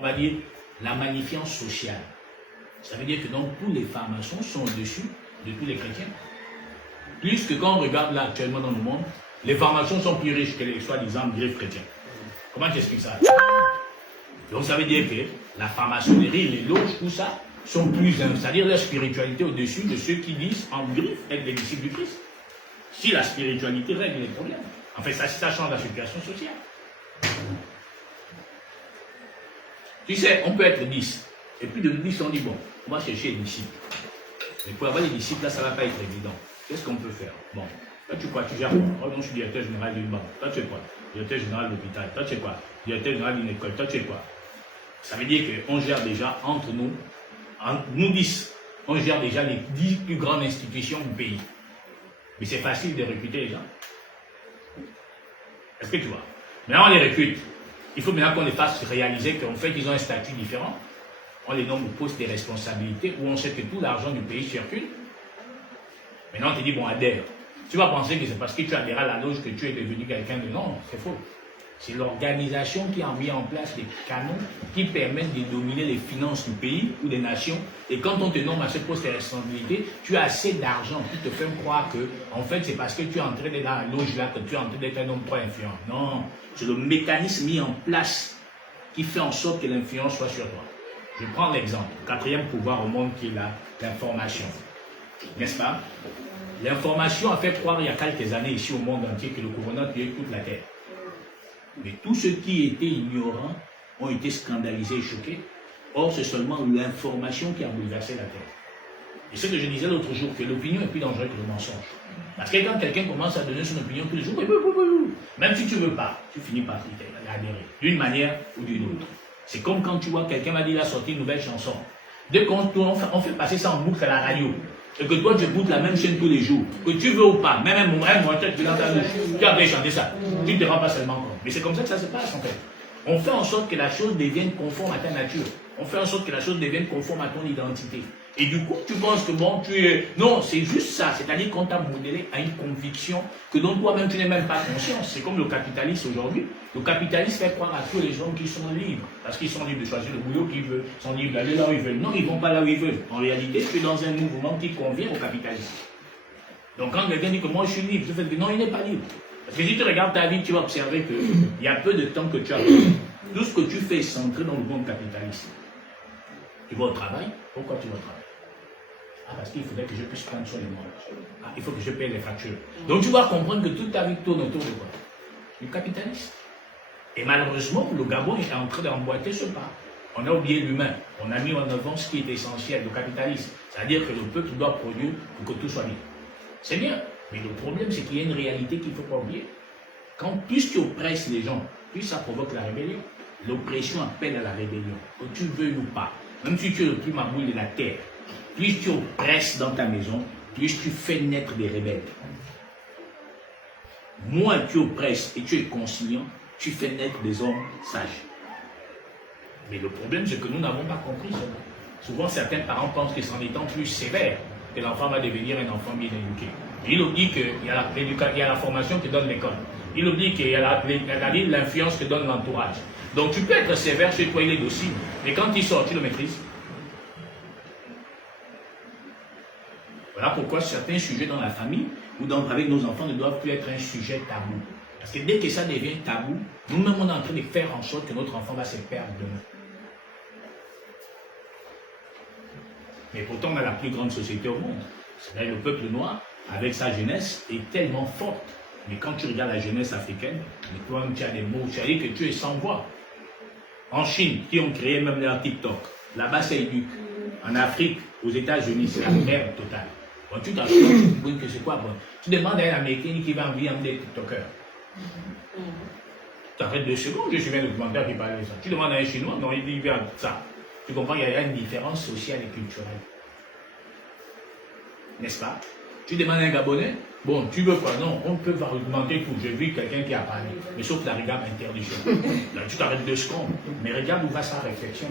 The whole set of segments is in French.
on va dire, la magnifiance sociale. Ça veut dire que donc tous les francs-maçons sont au-dessus de tous les chrétiens. Plus que quand on regarde là actuellement dans le monde, les francs-maçons sont plus riches que les soi-disant griffes chrétiens. Comment tu expliques ça? Donc ça veut dire que la franc-maçonnerie, les loges, tout ça, sont plus, c'est-à-dire leur spiritualité au-dessus de ceux qui disent en griffe être des disciples du Christ. Si la spiritualité règle les problèmes. En fait, ça change la situation sociale. Tu sais, on peut être 10. Et puis de 10, on dit, bon, on va chercher les disciples. Mais pour avoir les disciples, là, ça ne va pas être évident. Qu'est-ce qu'on peut faire? Bon, toi, tu crois, tu gères quoi? Oh non, je suis directeur général d'une banque. Toi, tu es quoi? Directeur général de l'hôpital. Toi, tu es quoi? Directeur général d'une école. Toi, tu es quoi? Ça veut dire qu'on gère déjà entre nous, nous 10, on gère déjà les 10 plus grandes institutions du pays. Mais c'est facile de recruter les gens. Est-ce que tu vois? Maintenant, on les recrute. Il faut maintenant qu'on les fasse réaliser qu'en fait, ils ont un statut différent. On les nomme au poste des responsabilités où on sait que tout l'argent du pays circule. Maintenant, on te dit, bon, adhère. Tu vas penser que c'est parce que tu adhères à la loge que tu es devenu quelqu'un de... Non, c'est faux. C'est l'organisation qui a mis en place des canons qui permettent de dominer les finances du pays ou des nations. Et quand on te nomme à ce poste de responsabilité, tu as assez d'argent qui te fait croire que, en fait, c'est parce que tu es entré dans la loge là que tu es entré d'être un homme trop influent. Non, c'est le mécanisme mis en place qui fait en sorte que l'influence soit sur toi. Je prends l'exemple. Quatrième pouvoir au monde qui est l'information. N'est-ce pas? L'information a fait croire il y a quelques années ici au monde entier que le corona tuait toute la Terre. Mais tous ceux qui étaient ignorants ont été scandalisés et choqués. Or, c'est seulement l'information qui a bouleversé la Terre. Et ce que je disais l'autre jour, que l'opinion est plus dangereuse que le mensonge. Parce que quand quelqu'un commence à donner son opinion tous les jours, même si tu ne veux pas, tu finis par y adhérer, d'une manière ou d'une autre. C'est comme quand tu vois quelqu'un m'a dit, il a sorti une nouvelle chanson. Dès qu'on fait passer ça en boucle à la radio, et que toi tu écoutes la même chaîne tous les jours, que tu veux ou pas, même un moment, tu as chanté ça, tu ne te rends pas seulement compte. Mais c'est comme ça que ça se passe en fait. On fait en sorte que la chose devienne conforme à ta nature. On fait en sorte que la chose devienne conforme à ton identité. Et du coup, tu penses que bon, tu es... Non, c'est juste ça. C'est-à-dire qu'on t'a modélé à une conviction que dont toi-même tu n'es même pas conscient. C'est comme le capitaliste aujourd'hui. Le capitaliste fait croire à tous les gens qui sont libres. Parce qu'ils sont libres de choisir le boulot qu'ils veulent. Ils sont libres d'aller là où ils veulent. Non, ils ne vont pas là où ils veulent. En réalité, tu es dans un mouvement qui convient au capitalisme. Donc quand quelqu'un dit que moi je suis libre, tu fais que non, il n'est pas libre. Parce que si tu regardes ta vie, tu vas observer qu'il y a peu de temps que tu as. Tout ce que tu fais est centré dans le monde capitaliste. Tu vas au travail. Pourquoi tu vas au travail? Ah, parce qu'il faudrait que je puisse prendre soin de moi. Ah, il faut que je paye les factures. Donc tu vas comprendre que toute ta vie tourne autour de quoi? Du capitalisme. Et malheureusement, le Gabon est en train d'emboîter ce pas. On a oublié l'humain. On a mis en avant ce qui est essentiel, le capitalisme. C'est-à-dire que le peuple doit produire pour que tout soit bien. C'est bien. Mais le problème, c'est qu'il y a une réalité qu'il ne faut pas oublier. Quand plus tu oppresses les gens, plus ça provoque la rébellion. L'oppression appelle à la rébellion. Que tu veuilles ou pas. Même si tu es le plus maboule de la terre, plus tu oppresses dans ta maison, plus tu fais naître des rebelles. Moins tu oppresses et tu es conciliant, tu fais naître des hommes sages. Mais le problème, c'est que nous n'avons pas compris ça. Souvent, certains parents pensent que c'est en étant plus sévère que l'enfant va devenir un enfant bien éduqué. Il oublie qu'il y a la formation que donne l'école. Il oublie qu'il y a l'influence que donne l'entourage. Donc tu peux être sévère chez toi, il est docile. Mais quand il sort, tu le maîtrises. Voilà pourquoi certains sujets dans la famille ou avec nos enfants ne doivent plus être un sujet tabou. Parce que dès que ça devient tabou, nous-mêmes on est en train de faire en sorte que notre enfant va se perdre de nous. Mais pourtant on a la plus grande société au monde. C'est-à-dire le peuple noir, avec sa jeunesse, est tellement forte. Mais quand tu regardes la jeunesse africaine, toi-même tu as des mots, tu as dit que tu es sans voix. En Chine, qui ont créé même leur TikTok, là-bas c'est éduque. En Afrique, aux États-Unis, c'est la merde totale. Bon, tu t'achètes, que c'est quoi bon? Tu demandes à un Américain qui va envoyer des TikTokers. Tu arrêtes 2 secondes, je suis un documentaire qui parle de ça. Tu demandes à un Chinois, non, il dit ça. Tu comprends, il y a une différence sociale et culturelle. N'est-ce pas? Tu demandes à un Gabonais, bon, tu veux quoi? Non, on peut augmenter tout. J'ai vu quelqu'un qui a parlé, mais sauf la rigueur interdiction. Là, tu t'arrêtes 2 secondes, mais regarde où va sa réflexion.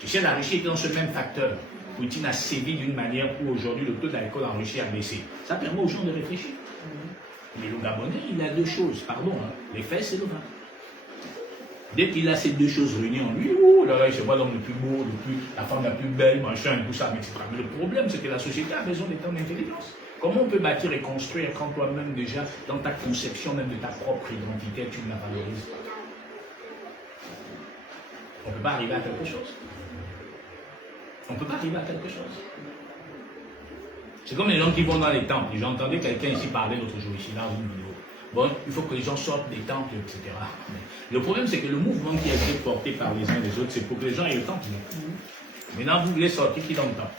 Tu sais, la Russie est dans ce même facteur. Poutine a sévi d'une manière où aujourd'hui le taux d'alcool en Russie a baissé. Ça permet aux gens de réfléchir. Mais le Gabonais, il a 2 choses, pardon, hein, les fesses et le vin. Dès qu'il a ces 2 choses réunies en lui, oh là là, il se voit l'homme le plus beau, la femme la plus belle, machin, tout ça, etc. Mais le problème, c'est que la société a besoin des temps d'intelligence. Comment on peut bâtir et construire quand toi-même déjà, dans ta conception même de ta propre identité, tu ne la valorises? On ne peut pas arriver à quelque chose. On ne peut pas arriver à quelque chose. C'est comme les gens qui vont dans les temples. J'entendais quelqu'un ici parler l'autre jour, ici, dans une vidéo. Bon, il faut que les gens sortent des temples, etc. Mais le problème, c'est que le mouvement qui a été porté par les uns et les autres, c'est pour que les gens aient le temple. Maintenant, vous voulez sortir qui dans le temple?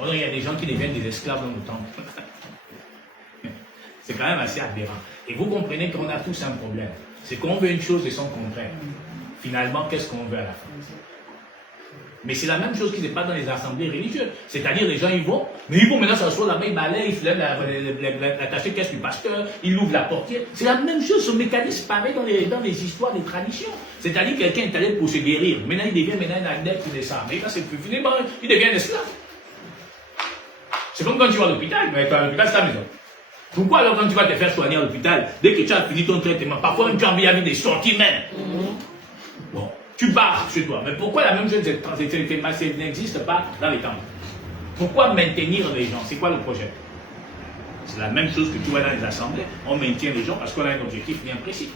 Alors, il y a des gens qui deviennent des esclaves dans le temple. C'est quand même assez aberrant. Et vous comprenez qu'on a tous un problème. C'est qu'on veut une chose et son contraire. Finalement, qu'est-ce qu'on veut à la fin? Mais c'est la même chose qui se passe dans les assemblées religieuses. C'est-à-dire, les gens, ils vont, mais ils vont maintenant s'asseoir là-bas, ils balayent, ils soulèvent la caisse du pasteur, ils ouvrent la portière. C'est la même chose, ce mécanisme pareil dans les histoires, les traditions. C'est-à-dire, quelqu'un est allé pour se guérir. Maintenant, il devient un adepte de ça. Mais quand c'est plus fini, bon, il devient un esclave. C'est comme quand tu vas à l'hôpital, mais à l'hôpital, c'est ta maison. Pourquoi alors quand tu vas te faire soigner à l'hôpital, dès que tu as fini ton traitement, parfois même tu as envie d'aller des sorties même. Bon, tu pars chez toi. Mais pourquoi la même chose n'existe pas dans les temples? Pourquoi maintenir les gens? C'est quoi le projet? C'est la même chose que tu vois dans les assemblées. On maintient les gens parce qu'on a un objectif bien précis.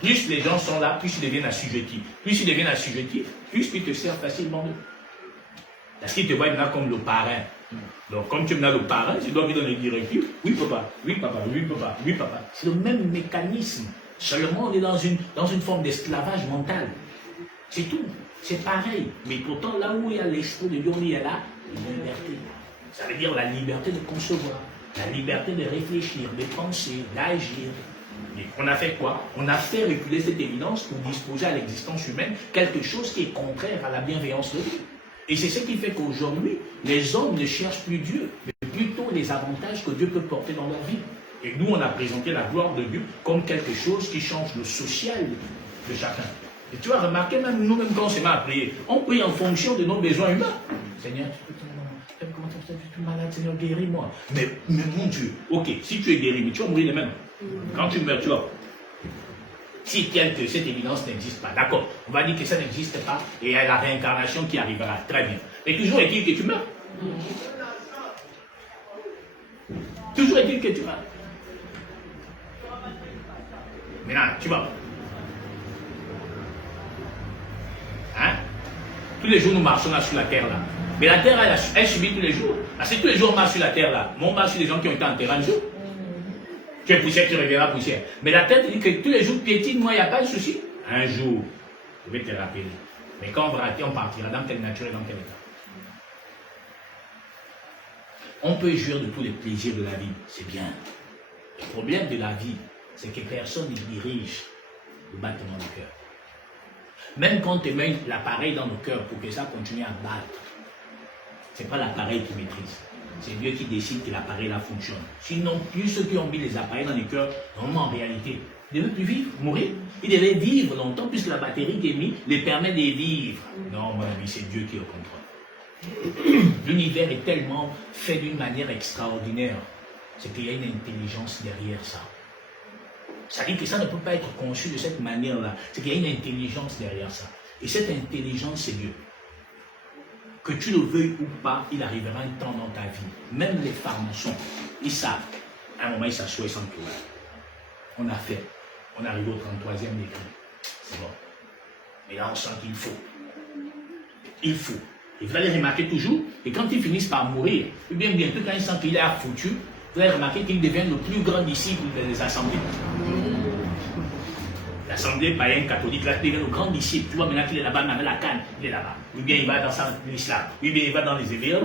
Plus les gens sont là, plus ils deviennent assujettis. Plus ils deviennent assujettis, plus ils te servent facilement d'eux. Parce qu'ils te voient maintenant comme le parrain. Donc, comme tu es maintenant le parrain, tu dois lui donner des directives. Oui, papa, oui, papa, oui, papa, oui, papa. C'est le même mécanisme. Seulement, on est dans une forme d'esclavage mental. C'est tout. C'est pareil. Mais pourtant, là où il y a l'esprit de Dieu, il y a la liberté. Ça veut dire la liberté de concevoir, la liberté de réfléchir, de penser, d'agir. Et on a fait quoi? On a fait reculer cette évidence pour disposer à l'existence humaine quelque chose qui est contraire à la bienveillance de Dieu. Et c'est ce qui fait qu'aujourd'hui, les hommes ne cherchent plus Dieu, mais plutôt les avantages que Dieu peut porter dans leur vie. Et nous, on a présenté la gloire de Dieu comme quelque chose qui change le social de chacun. Et tu as remarqué, même nous-mêmes, quand on s'est mis à prier, on prie en fonction de nos besoins humains. Seigneur, comment tu es plus malade, Seigneur, guéris-moi. Mais mon Dieu, ok, si tu es guéri, mais tu vas mourir demain. Quand tu meurs, tu vas. Si que cette évidence n'existe pas, d'accord, on va dire que ça n'existe pas et il y a la réincarnation qui arrivera, très bien. Mais toujours est-il que tu meurs. Toujours est-il que tu meurs. Maintenant, tu vas. Hein? Tous les jours, nous marchons là sur la terre là. Mais la terre, elle subit tous les jours. Parce que tous les jours, on marche sur la terre là. Mais on marche sur les gens qui ont été enterrés un jour. Tu es poussière, tu reviendras poussière. Mais la tête dit que tous les jours piétine, moi, il n'y a pas de souci. Un jour, je vais te rappeler. Mais quand on va rater, on partira dans quelle nature et dans quel état. On peut jouir de tous les plaisirs de la vie, c'est bien. Le problème de la vie, c'est que personne ne dirige le battement du cœur. Même quand on met l'appareil dans nos cœurs pour que ça continue à battre, ce n'est pas l'appareil qui maîtrise. C'est Dieu qui décide que l'appareil-là fonctionne. Sinon, plus ceux qui ont mis les appareils dans les cœurs, normalement en réalité, ils ne devaient plus vivre, mourir. Ils devaient vivre longtemps puisque la batterie qui est mise les permet de vivre. Non, mon ami, c'est Dieu qui est au contrôle. L'univers est tellement fait d'une manière extraordinaire. C'est qu'il y a une intelligence derrière ça. Ça dit que ça ne peut pas être conçu de cette manière-là. C'est qu'il y a une intelligence derrière ça. Et cette intelligence, c'est Dieu. Que tu le veuilles ou pas, il arrivera un temps dans ta vie. Même les pharmaciens, ils savent. À un moment, ils s'assoient sans pleurer. On a fait. On arrive au 33e degré. C'est bon. Mais là, on sent qu'il faut. Il faut. Et vous allez remarquer toujours, et quand ils finissent par mourir, et bien bientôt, quand ils sentent qu'il est foutu, vous allez remarquer qu'ils deviennent le plus grand disciple des assemblées. L'assemblée païenne catholique, là, il devient le grand disciple. Tu vois, maintenant qu'il est là-bas, avec la canne, il est là-bas. Ou bien il va dans l'islam. Ou bien il va dans les éveils.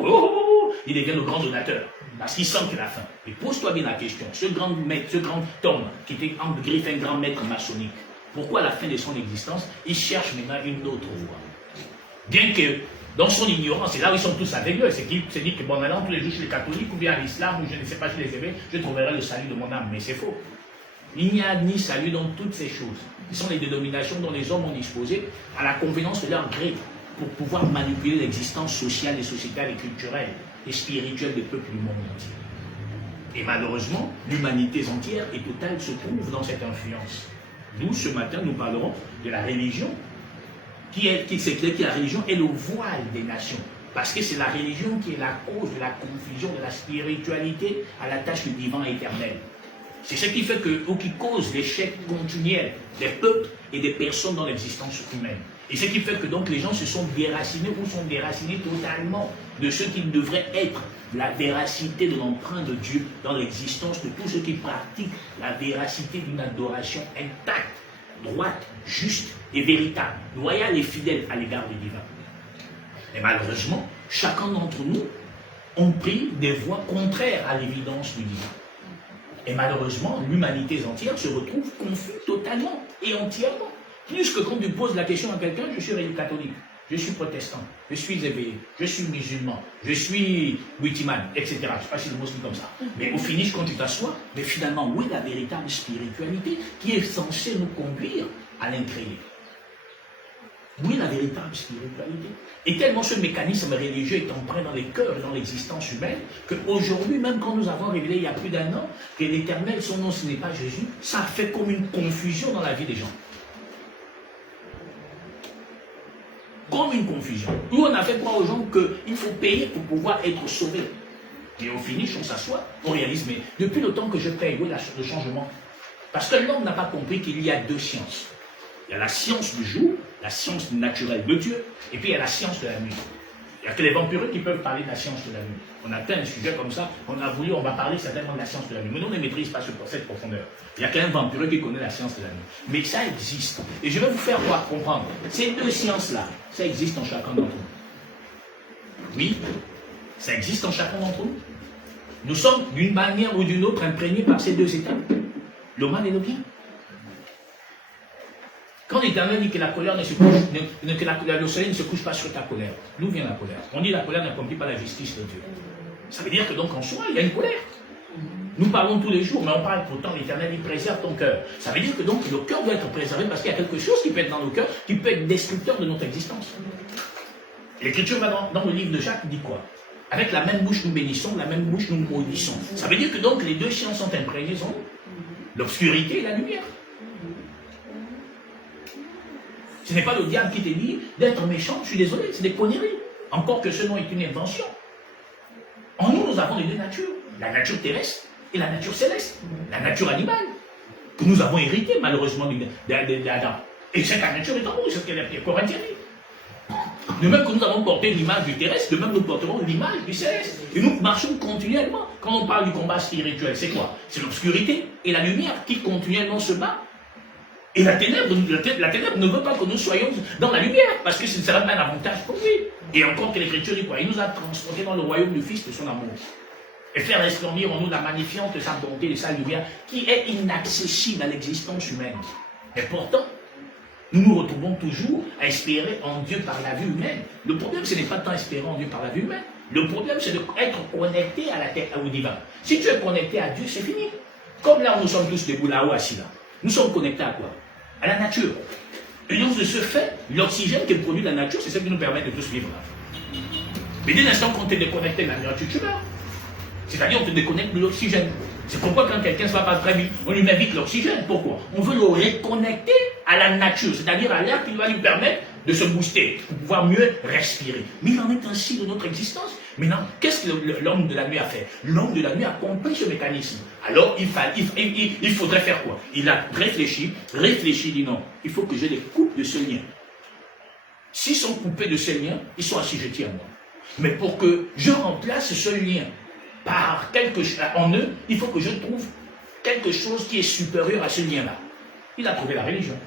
Il devient le grand donateur. Parce qu'il sent que la fin. Et pose-toi bien la question. Ce grand maître, ce grand homme, qui était en griffe un grand maître maçonnique, pourquoi à la fin de son existence, il cherche maintenant une autre voie? Bien que, dans son ignorance, c'est là où ils sont tous aveugles, c'est qu'il se dit que bon, maintenant, tous les jours chez les catholiques, ou bien à l'islam, ou je ne sais pas chez les éveils, je trouverai le salut de mon âme. Mais c'est faux. Il n'y a ni salut dans toutes ces choses. Ce sont les dénominations dont les hommes ont disposé à la convenance de leur gré pour pouvoir manipuler l'existence sociale et sociétale et culturelle et spirituelle des peuples du monde entier. Et malheureusement, l'humanité entière et totale se trouve dans cette influence. Nous, ce matin, nous parlerons de la religion la religion est le voile des nations. Parce que c'est la religion qui est la cause de la confusion de la spiritualité à la tâche du divin éternel. C'est ce qui fait ou qui cause l'échec continuel des peuples et des personnes dans l'existence humaine. Et ce qui fait que donc les gens se sont déracinés ou sont déracinés totalement de ce qui devrait être la véracité de l'empreinte de Dieu dans l'existence de tous ceux qui pratiquent la véracité d'une adoration intacte, droite, juste et véritable, loyale et fidèle à l'égard du divin. Et malheureusement, chacun d'entre nous ont pris des voies contraires à l'évidence du divin. Et malheureusement, l'humanité entière se retrouve confuse totalement et entièrement. Plus que quand tu poses la question à quelqu'un, je suis catholique, je suis protestant, je suis éveillé, je suis musulman, je suis witiman, etc. Je ne sais pas si le mot se dit comme ça. Mais au finish, quand tu t'assois, mais finalement, où est la véritable spiritualité qui est censée nous conduire à l'incréé? Où est la véritable spiritualité? Et tellement ce mécanisme religieux est empreint dans les cœurs et dans l'existence humaine, qu'aujourd'hui, même quand nous avons révélé il y a plus d'1 an que l'Éternel, son nom, ce n'est pas Jésus, ça fait comme une confusion dans la vie des gens. Comme une confusion. Où on a fait croire aux gens qu'il faut payer pour pouvoir être sauvé. Et au finish, on s'assoit, on réalise, mais depuis le temps que je paye, où est le changement? Parce que l'homme n'a pas compris qu'il y a 2 sciences. Il y a la science du jour, la science naturelle de Dieu, et puis il y a la science de la nuit. Il n'y a que les vampireux qui peuvent parler de la science de la nuit. On a plein de sujets comme ça, on va parler certainement de la science de la nuit. Mais nous ne maîtrisons pas cette profondeur. Il n'y a qu'un vampireux qui connaît la science de la nuit. Mais ça existe. Et je vais vous faire comprendre. Ces 2 sciences-là, ça existe en chacun d'entre nous. Oui, ça existe en chacun d'entre nous. Nous sommes d'une manière ou d'une autre imprégnés par ces 2 étapes. Le mal et le bien. Quand l'Éternel dit que la colère ne se couche, que le soleil ne se couche pas sur ta colère, d'où vient la colère? On dit que la colère n'accomplit pas la justice de Dieu. Ça veut dire que donc en soi, il y a une colère. Nous parlons tous les jours, mais on parle pourtant, l'Éternel, il préserve ton cœur. Ça veut dire que donc le cœur doit être préservé parce qu'il y a quelque chose qui peut être dans le cœur, qui peut être destructeur de notre existence. L'Écriture va dans le livre de Jacques, dit quoi? Avec la même bouche nous bénissons, la même bouche nous maudissons. Ça veut dire que donc les 2 sciences sont imprégnées en nous. L'obscurité et la lumière. Ce n'est pas le diable qui te dit d'être méchant, je suis désolé, c'est des conneries. Encore que ce nom est une invention. En nous, nous avons les 2 natures. La nature terrestre et la nature céleste. La nature animale, que nous avons héritée malheureusement d'Adam. Et cette nature est en nous, c'est ce que les Corinthiens disent. De même que nous avons porté l'image du terrestre, de même nous porterons l'image du céleste. Et nous marchons continuellement. Quand on parle du combat spirituel, c'est quoi? C'est l'obscurité et la lumière qui continuellement se bat. Et la ténèbre ne veut pas que nous soyons dans la lumière, parce que ce ne sera pas un avantage pour lui. Et encore que l'Écriture dit quoi? Il nous a transportés dans le royaume du Fils de son amour. Et faire resplendir en nous la magnifiante de sa bonté, de sa lumière, qui est inaccessible à l'existence humaine. Et pourtant, nous nous retrouvons toujours à espérer en Dieu par la vue humaine. Le problème, ce n'est pas tant espérer en Dieu par la vue humaine. Le problème, c'est d'être connecté à la terre, au divin. Si tu es connecté à Dieu, c'est fini. Comme là où nous sommes tous debout, là-haut, assis là. Nous sommes connectés à quoi? À la nature. Et donc, de ce fait, l'oxygène que produit la nature, c'est ce qui nous permet de tous vivre là. Mais dès l'instant qu'on t'est déconnecté de la nature, tu meurs. C'est-à-dire, on te déconnecte de l'oxygène. C'est pourquoi quand quelqu'un ne va pas très vite, on lui met vite l'oxygène. Pourquoi? On veut le reconnecter à la nature, c'est-à-dire à l'air qui va lui permettre de se booster, pour pouvoir mieux respirer. Mais il en est ainsi de notre existence. Maintenant, qu'est-ce que l'homme de la nuit a fait? L'homme de la nuit a compris ce mécanisme. Alors, il faudrait faire quoi? Il a réfléchi, dit non, il faut que je les coupe de ce lien. S'ils sont coupés de ce lien, ils sont assujettis à moi. Mais pour que je remplace ce lien par quelque chose en eux, il faut que je trouve quelque chose qui est supérieur à ce lien-là. Il a trouvé la religion.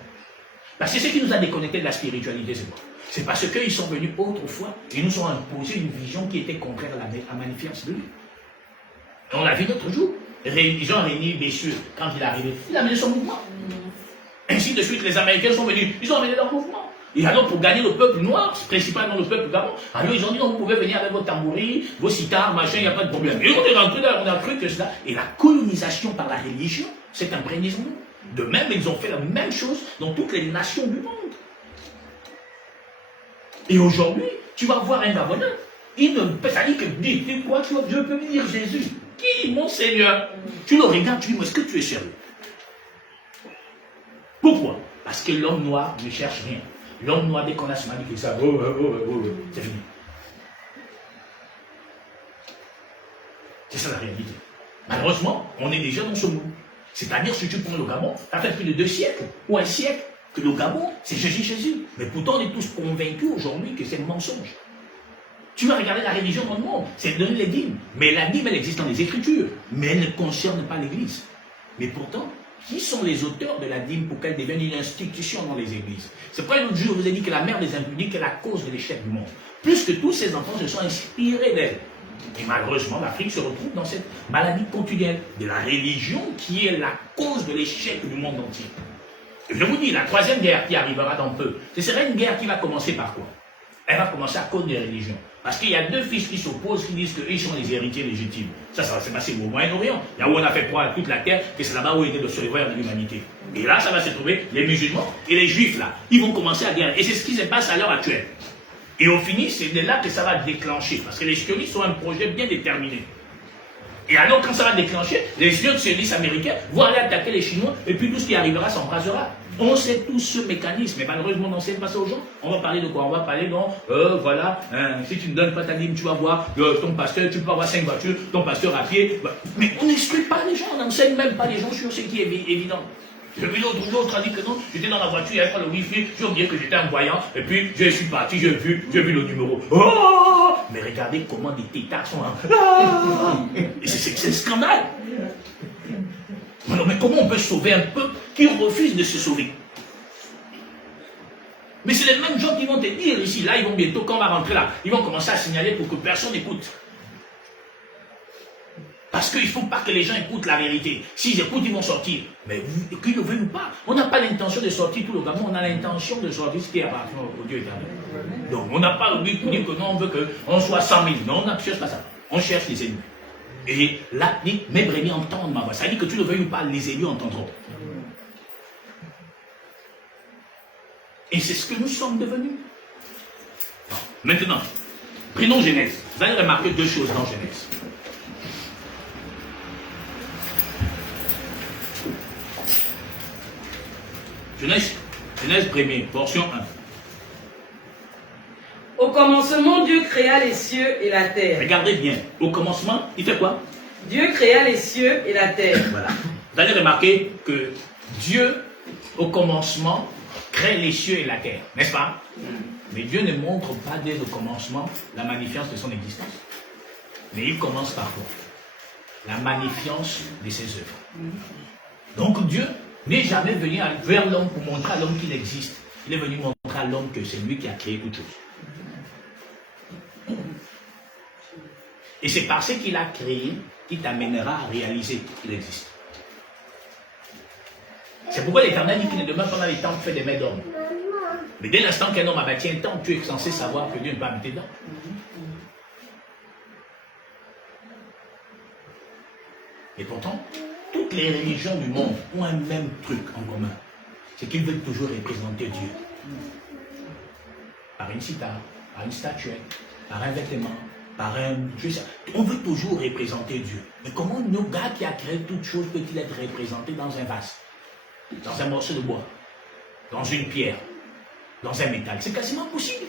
Parce que ce qui nous a déconnectés de la spiritualité, c'est quoi? C'est parce qu'ils sont venus autrefois et nous ont imposé une vision qui était contraire à la magnificence de lui. Et on l'a vu l'autre jour. Jean-Rémy Bessieux, quand il est arrivé, il a mené son mouvement. Ainsi de suite, les Américains sont venus, ils ont mené leur mouvement. Et alors, pour gagner le peuple noir, principalement le peuple gabon, alors ils ont dit, non, vous pouvez venir avec vos tambouris, vos sitars, machin, il n'y a pas de problème. Et on est rentré là, on a cru que cela. Et la colonisation par la religion s'est imprégnée en nous. De même, ils ont fait la même chose dans toutes les nations du monde. Et aujourd'hui, tu vas voir un Gabonais, il ne peut pas dire que dis quoi, je peux dire Jésus. Qui, mon Seigneur? Tu le regardes, tu dis, mais est-ce que tu es sérieux? Pourquoi? Parce que l'homme noir ne cherche rien. l'homme noir, dès qu'on a ce manie, ça, c'est fini. C'est ça la réalité. Malheureusement, on est déjà dans ce monde. C'est-à-dire, si tu prends le Gabon, ça fait plus de 2 siècles ou 1 siècle que le Gabon, c'est Jésus. Mais pourtant, on est tous convaincus aujourd'hui que c'est un mensonge. Tu vas regarder la religion dans le monde, c'est donner les dîmes. Mais la dîme, elle existe dans les Écritures, mais elle ne concerne pas l'Église. Mais pourtant, qui sont les auteurs de la dîme pour qu'elle devienne une institution dans les églises? C'est pourquoi l'autre jour, je vous ai dit que la mère des impudiques est la cause de l'échec du monde. Plus que tous ces enfants se sont inspirés d'elle. Et malheureusement, l'Afrique se retrouve dans cette maladie continuelle de la religion qui est la cause de l'échec du monde entier. Et je vous dis, la 3e guerre qui arrivera dans peu, ce sera une guerre qui va commencer par quoi? Elle va commencer à cause des religions. Parce qu'il y a 2 fils qui s'opposent, qui disent qu'ils sont les héritiers légitimes. Ça va se passer au Moyen-Orient. Là où on a fait croire à toute la terre que c'est là-bas où était le surviveur de l'humanité. Et là, ça va se trouver les musulmans et les juifs là. Ils vont commencer à guerre. Et c'est ce qui se passe à l'heure actuelle. Et au fini, c'est de là que ça va déclencher. Parce que les sionistes ont un projet bien déterminé. Et alors, quand ça va déclencher, les sionistes américains vont aller attaquer les Chinois, et puis tout ce qui arrivera s'embrasera. On sait tous ce mécanisme, mais malheureusement, on n'enseigne pas ça aux gens. On va parler de quoi? On va parler voilà, si tu ne donnes pas ta dîme, tu vas voir ton pasteur, tu peux avoir 5 voitures, ton pasteur à pied. Mais on n'instruit pas les gens, on n'enseigne même pas les gens sur ce qui est évident. J'ai vu l'autre a dit que non, j'étais dans la voiture, il n'y avait pas le wifi, j'ai oublié que j'étais un voyant, et puis je suis parti, j'ai vu le numéro. Oh, mais regardez comment des tétards sont là. Et c'est un scandale. Mais comment on peut sauver un peuple qui refuse de se sauver? Mais c'est les mêmes gens qui vont te dire ici, là, ils vont bientôt, quand on va rentrer là, ils vont commencer à signaler pour que personne n'écoute. Parce qu'il ne faut pas que les gens écoutent la vérité. S'ils écoutent, ils vont sortir. Mais qu'ils le veulent ou pas, on n'a pas l'intention de sortir tout le Gabon, on a l'intention de sortir ce qui appartient au Dieu éternel. Donc, on n'a pas le but pour dire que non, on veut qu'on soit 100 000. Non, on ne cherche pas ça. On cherche les élus. Et là, dit, mes brebis entendent ma voix. Ça dit que tu le veuilles ou pas, les élus entendront. Et c'est ce que nous sommes devenus. Maintenant, prenons Genèse. Vous allez remarquer 2 choses dans Genèse. Genèse 1er, portion 1. Au commencement, Dieu créa les cieux et la terre. Regardez bien. Au commencement, il fait quoi? Dieu créa les cieux et la terre. Voilà. Vous allez remarquer que Dieu, au commencement, crée les cieux et la terre. N'est-ce pas? Mais Dieu ne montre pas dès le commencement la magnificence de son existence. Mais il commence par quoi? La magnificence de ses œuvres. Donc Dieu n'est jamais venu vers l'homme pour montrer à l'homme qu'il existe. Il est venu montrer à l'homme que c'est lui qui a créé toute chose. Et c'est parce qu'il a créé qu'il t'amènera à réaliser qu'il existe. C'est pourquoi l'Éternel dit qu'il ne demeure pas dans les temples faits des mains d'hommes. Mais dès l'instant qu'un homme a bâti un temple, tu es censé savoir que Dieu ne peut habiter dedans. Et pourtant, toutes les religions du monde ont un même truc en commun. C'est qu'ils veulent toujours représenter Dieu. Par une cithare, par une statuette, par un vêtement, par un... On veut toujours représenter Dieu. Mais comment le gars qui a créé toute chose peut-il être représenté dans un vase, dans un morceau de bois, dans une pierre, dans un métal? C'est quasiment impossible.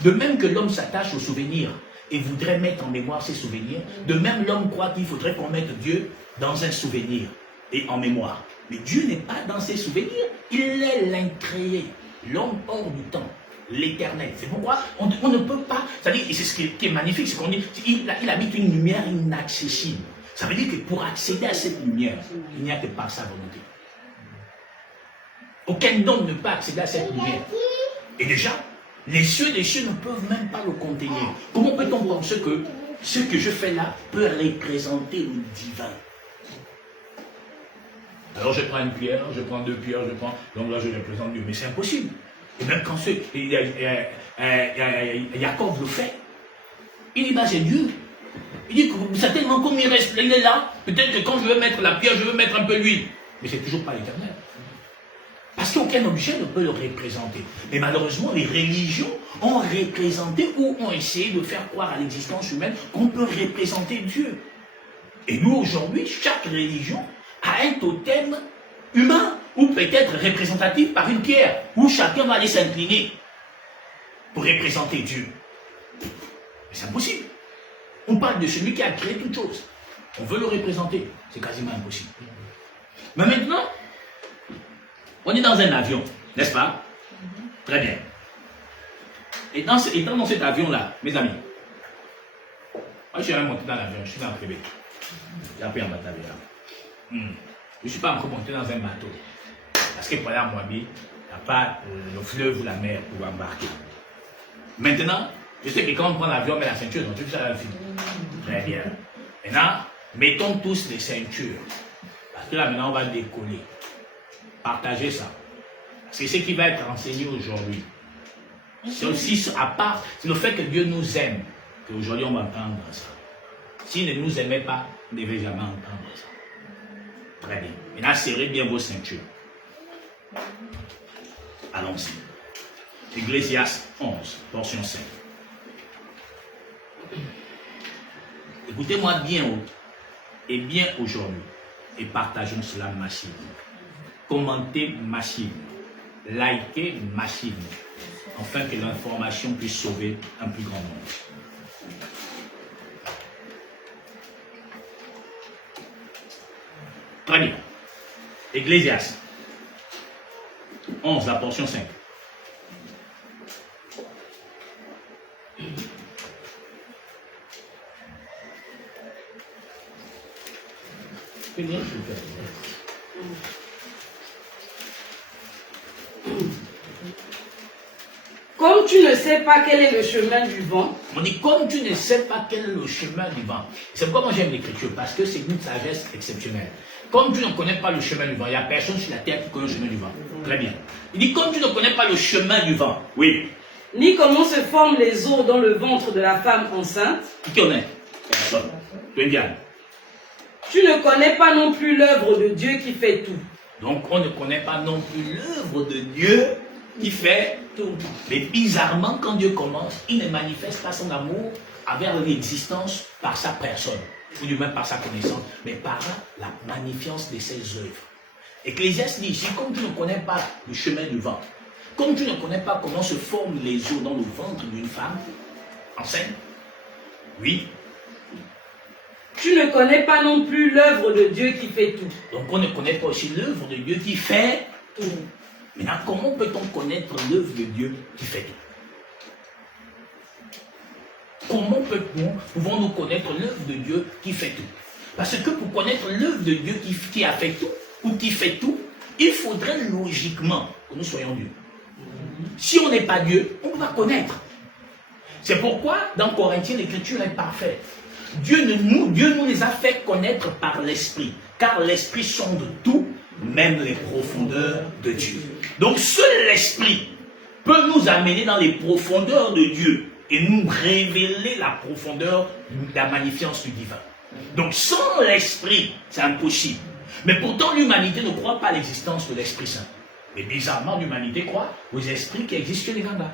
De même que l'homme s'attache aux souvenirs et voudrait mettre en mémoire ses souvenirs, de même l'homme croit qu'il faudrait qu'on mette Dieu dans un souvenir et en mémoire. Mais Dieu n'est pas dans ses souvenirs, il est l'incréé, l'homme hors du temps, l'éternel. C'est pourquoi on ne peut pas, c'est-à-dire, et c'est ce qui est magnifique, c'est qu'on dit, il habite une lumière inaccessible. Ça veut dire que pour accéder à cette lumière, il n'y a que par sa volonté. Aucun homme ne peut accéder à cette lumière. Et déjà, les cieux ne peuvent même pas le contenir. Comment peut-on penser que ce que je fais là peut représenter le divin? Alors je prends une pierre, je prends 2 pierres, donc là je représente Dieu. Mais c'est impossible. Et même quand Jacob le fait, il dit, bah c'est Dieu. Il dit que certainement comme il reste, il est là, peut-être que quand je veux mettre la pierre, je veux mettre un peu l'huile. Mais c'est toujours pas l'éternel. Parce qu'aucun objet ne peut le représenter. Mais malheureusement, les religions ont représenté ou ont essayé de faire croire à l'existence humaine qu'on peut représenter Dieu. Et nous, aujourd'hui, chaque religion a un totem humain ou peut-être représentatif par une pierre, où chacun va aller s'incliner pour représenter Dieu. Mais c'est impossible. On parle de celui qui a créé toute chose. On veut le représenter. C'est quasiment impossible. Mais maintenant, on est dans un avion, n'est-ce pas? Très bien. Et étant dans cet avion-là, mes amis, moi je suis jamais monté dans l'avion, je suis dans le privé. J'ai appris en bataille là. Je ne suis pas encore monté dans un bateau. Parce que pendant Moabi, il n'y a pas le fleuve ou la mer pour embarquer. Maintenant, je sais que quand on prend l'avion, on met la ceinture, donc tout ça va le film. Très bien. Maintenant, mettons tous les ceintures. Parce que là, maintenant, on va décoller. Partagez ça. C'est ce qui va être enseigné aujourd'hui. C'est aussi, à part, c'est le fait que Dieu nous aime, qu'aujourd'hui on va entendre ça. S'il ne nous aimait pas, on ne devait jamais entendre ça. Très bien. Maintenant, serrez bien vos ceintures. Allons-y. Ecclésiaste 11, portion 5. Écoutez-moi bien et bien aujourd'hui et partageons cela massivement. Commentez massivement. Likez massivement. Afin que l'information puisse sauver un plus grand nombre. Très bien. Ecclésiaste 11, la portion 5. Comme tu ne sais pas quel est le chemin du vent. On dit comme tu ne sais pas quel est le chemin du vent. C'est pourquoi moi j'aime l'écriture, parce que c'est une sagesse exceptionnelle. Comme tu ne connais pas le chemin du vent, il n'y a personne sur la terre qui connaît le chemin du vent. Très bien. Il dit comme tu ne connais pas le chemin du vent. Oui. Ni comment se forment les os dans le ventre de la femme enceinte. Qui connaît? Personne. Diane. Tu ne connais pas non plus l'œuvre de Dieu qui fait tout. Donc on ne connaît pas non plus l'œuvre de Dieu qui fait tout. Mais bizarrement, quand Dieu commence, il ne manifeste pas son amour envers l'existence par sa personne, ou du même par sa connaissance, mais par la magnifience de ses œuvres. Ecclésiaste dit ici, comme tu ne connais pas le chemin du vent, comme tu ne connais pas comment se forment les os dans le ventre d'une femme enceinte, oui. Tu ne connais pas non plus l'œuvre de Dieu qui fait tout. Donc on ne connaît pas aussi l'œuvre de Dieu qui fait tout. Maintenant, comment peut-on connaître l'œuvre de Dieu qui fait tout? Comment pouvons-nous connaître l'œuvre de Dieu qui fait tout? Parce que pour connaître l'œuvre de Dieu qui a fait tout, ou qui fait tout, il faudrait logiquement que nous soyons Dieu. Si on n'est pas Dieu, on ne peut pas connaître. C'est pourquoi, dans Corinthiens, l'écriture est parfaite. Dieu nous les a fait connaître par l'Esprit, car l'Esprit sonde tout, même les profondeurs de Dieu. Donc seul l'Esprit peut nous amener dans les profondeurs de Dieu et nous révéler la profondeur de la magnifience du divin. Donc sans l'Esprit, c'est impossible. Mais pourtant l'humanité ne croit pas à l'existence de l'Esprit Saint. Mais bizarrement, l'humanité croit aux esprits qui existent chez les Gangas,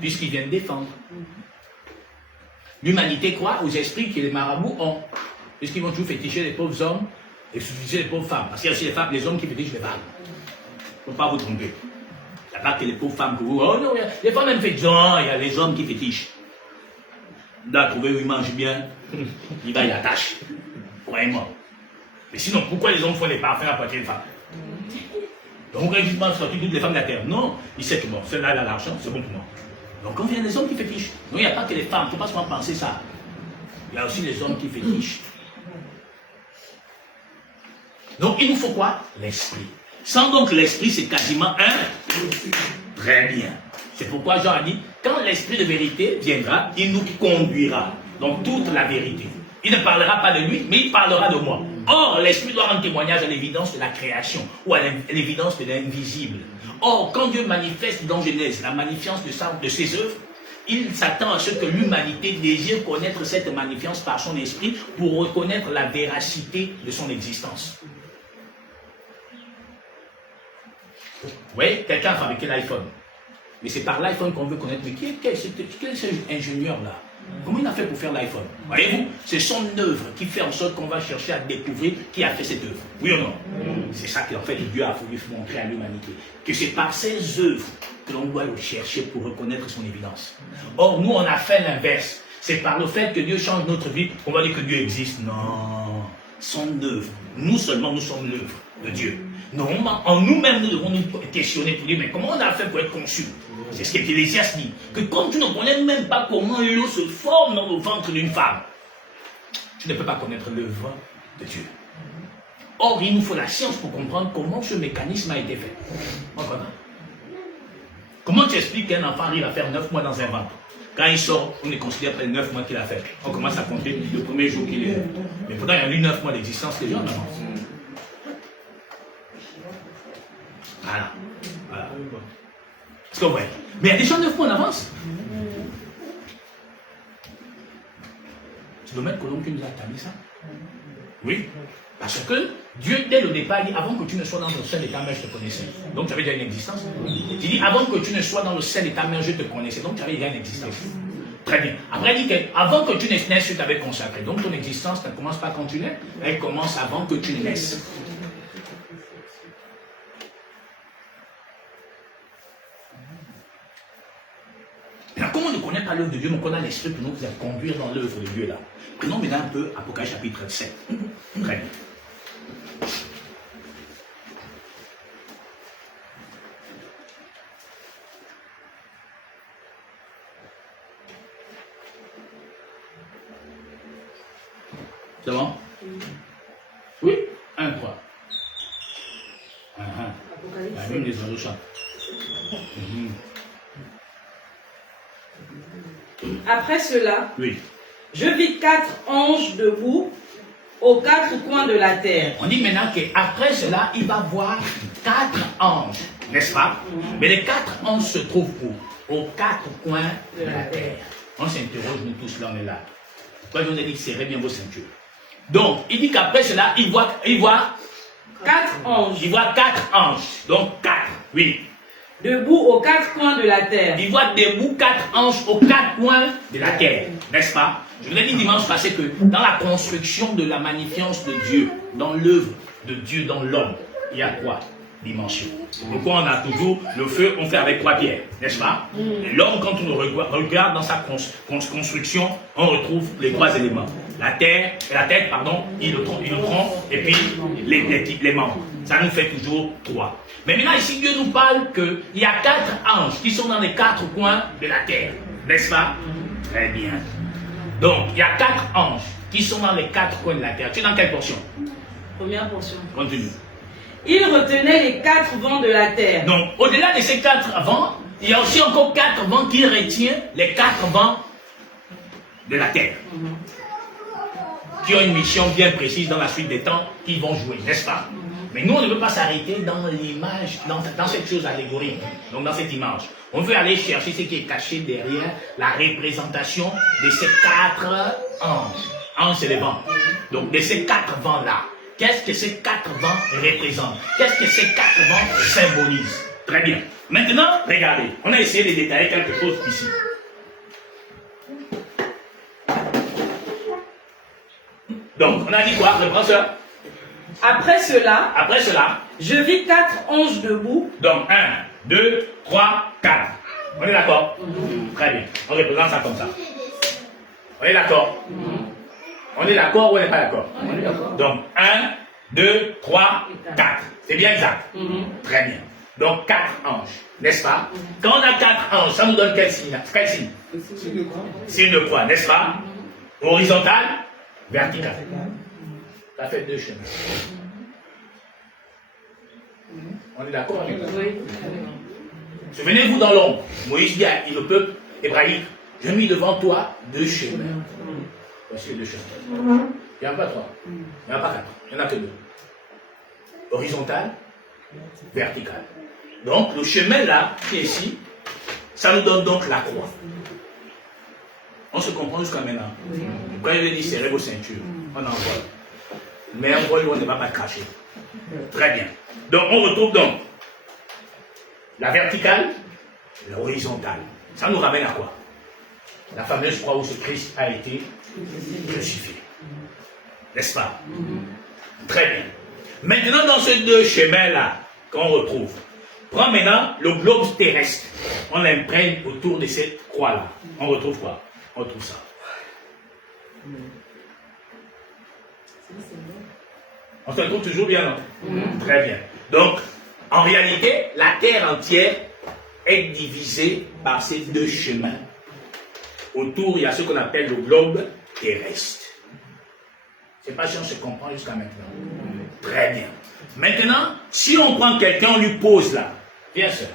puisqu'ils viennent défendre. L'humanité croit aux esprits que les marabouts ont, puisqu'ils vont toujours féticher les pauvres hommes et féticher les pauvres femmes. Parce qu'il y a aussi les hommes qui fétichent les femmes. Il ne faut pas vous tromper. Il n'y a pas que les pauvres femmes que vous... Oh non, les femmes même fétichent. Non, il y a les hommes qui fétichent. On doit trouver où ils mangent bien. Il va y attache. Croyez-moi. Mais sinon, pourquoi les hommes font les parfums à partir des femmes? Donc, ils vont sortir toutes les femmes de la terre. Non, il sait que bon, celle-là, elle a l'argent, c'est bon pour moi. Donc, quand il y a des hommes qui fétichent, non, il n'y a pas que les femmes, il ne faut pas souvent penser ça. Il y a aussi les hommes qui fétichent. Donc, il nous faut quoi? L'esprit. Sans donc l'esprit, c'est quasiment un. Très bien. C'est pourquoi Jean a dit, quand l'esprit de vérité viendra, il nous conduira dans toute la vérité. Il ne parlera pas de lui, mais il parlera de moi. Or, l'esprit doit rendre témoignage à l'évidence de la création, ou à l'évidence de l'invisible. Or, quand Dieu manifeste dans Genèse la magnifience de ses œuvres, il s'attend à ce que l'humanité désire connaître cette magnifience par son esprit pour reconnaître la véracité de son existence. Vous voyez, quelqu'un a fabriqué l'iPhone. Mais c'est par l'iPhone qu'on veut connaître. Mais qui est cet ingénieur-là? Comment il a fait pour faire l'iPhone? Voyez-vous, c'est son œuvre qui fait en sorte qu'on va chercher à découvrir qui a fait cette œuvre. Oui ou non? C'est ça qu'en fait Dieu a voulu montrer à l'humanité. Que c'est par ses œuvres que l'on doit le chercher pour reconnaître son évidence. Or, nous, on a fait l'inverse. C'est par le fait que Dieu change notre vie qu'on va dire que Dieu existe. Non. Son œuvre. Nous seulement, nous sommes l'œuvre de Dieu. Normalement, en nous-mêmes, nous devons nous questionner pour dire, mais comment on a fait pour être conçu? C'est ce qu'Ecclésiaste dit. Que quand tu ne connais même pas comment l'eau se forme dans le ventre d'une femme, tu ne peux pas connaître l'œuvre de Dieu. Or, il nous faut la science pour comprendre comment ce mécanisme a été fait. Comment tu expliques qu'un enfant arrive à faire 9 mois dans un ventre? Quand il sort, on ne considère pas les 9 mois qu'il a fait. On commence à compter le premier jour qu'il est. Mais pourtant, il y a eu 9 mois d'existence déjà en avance. Voilà. Est-ce que vous voyez? Mais il y a déjà 9 mois en avance. C'est le maître Colombe qui nous a établi ça. Oui. Parce que Dieu, dès le départ, dit avant que tu ne sois dans le sein de ta mère, je te connaissais. Donc tu avais déjà une existence. Il dit avant que tu ne sois dans le sein de ta mère, je te connaissais. Donc tu avais déjà une existence. Très bien. Après, il dit qu'avant que tu ne naisses, je t'avais consacré. Donc ton existence ne commence pas quand tu nais, elle commence avant que tu ne naisses. Alors, comme on ne connaît pas l'œuvre de Dieu, mais qu'on a l'esprit pour nous conduire dans l'œuvre de Dieu là. Prenons maintenant un peu Apocalypse chapitre 7. Très bien. C'est bon? Oui? 1, 3. Même les oiseaux chantent. Après cela, Oui. je vis 4 anges debout aux 4 coins de la terre. On dit maintenant qu'après cela, il va voir 4 anges, n'est-ce pas? Mais les 4 anges se trouvent où? Aux 4 coins de la terre. On s'interroge, nous tous là, on est là. Moi, je vous ai dit, serrez bien vos ceintures. Donc, il dit qu'après cela, il voit 4 anges. Il voit 4 anges. Donc 4, oui. Debout aux 4 coins de la terre. Il voit debout 4 anges aux 4 coins de la terre, n'est-ce pas? Je vous ai dit dimanche passé que dans la construction de la magnificence de Dieu, dans l'œuvre de Dieu, dans l'homme, il y a 3 dimensions. Pourquoi on a toujours le feu, on fait avec 3 pierres, n'est-ce pas? Et l'homme, quand on regarde dans sa construction, on retrouve les 3 éléments. La tête, pardon, il le tronc, et puis les membres. Ça nous fait toujours 3. Mais maintenant, ici, Dieu nous parle qu'il y a 4 anges qui sont dans les 4 coins de la terre. N'est-ce pas? Très bien. Donc, il y a 4 anges qui sont dans les 4 coins de la terre. Tu es dans quelle portion? Première portion. Continue. Il retenait les 4 vents de la terre. Donc, au-delà de ces 4 vents, il y a aussi encore 4 vents qui retiennent les 4 vents de la terre. Qui ont une mission bien précise dans la suite des temps, qui vont jouer, n'est-ce pas? Mais nous, on ne veut pas s'arrêter dans l'image, dans cette chose allégorique, donc dans cette image. On veut aller chercher ce qui est caché derrière la représentation de ces 4 anges. Anges, c'est les vents. Donc, de ces 4 vents-là, qu'est-ce que ces 4 vents représentent? Qu'est-ce que ces 4 vents symbolisent? Très bien. Maintenant, regardez, on a essayé de détailler quelque chose ici. Donc, on a dit quoi? Reprends ça. Après cela, je vis 4 anges debout. Donc, 1, 2, 3, 4. On est d'accord? Très bien. On représente ça comme ça. On est d'accord? On est d'accord ou on n'est pas d'accord? On est d'accord. Donc, 1, 2, 3, 4. C'est bien exact? Très bien. Donc, 4 anges. N'est-ce pas? Quand on a 4 anges, ça nous donne quel signe? Quel signe? Signe de croix, n'est-ce pas? Horizontal, vertical. Ça fait 2 chemins. On est d'accord? Oui. Souvenez-vous dans l'ombre, Moïse dit à le peuple hébraïque, je mis devant toi 2 chemins. Voici les 2 chemins. Il n'y en a pas 3. Il n'y en a pas 4. Il n'y en a que 2. Horizontal, vertical. Donc le chemin là, qui est ici, ça nous donne donc la croix. On se comprend jusqu'à maintenant. Quand il dit serrez vos ceintures, on envole. Mais un vol, on ne va pas cracher. Très bien. Donc on retrouve donc la verticale, la horizontale. Ça nous ramène à quoi? La fameuse croix où ce Christ a été crucifié. N'est-ce pas? Très bien. Maintenant, dans ces deux chemins-là qu'on retrouve, prends maintenant le globe terrestre. On l'imprègne autour de cette croix-là. On retrouve quoi? On retrouve ça. On se retrouve toujours bien, non? Très bien. Donc, en réalité, la terre entière est divisée par ces deux chemins. Autour, il y a ce qu'on appelle le globe terrestre. Je ne sais pas si on se comprend jusqu'à maintenant. Très bien. Maintenant, si on prend quelqu'un, on lui pose là. Viens, sœur.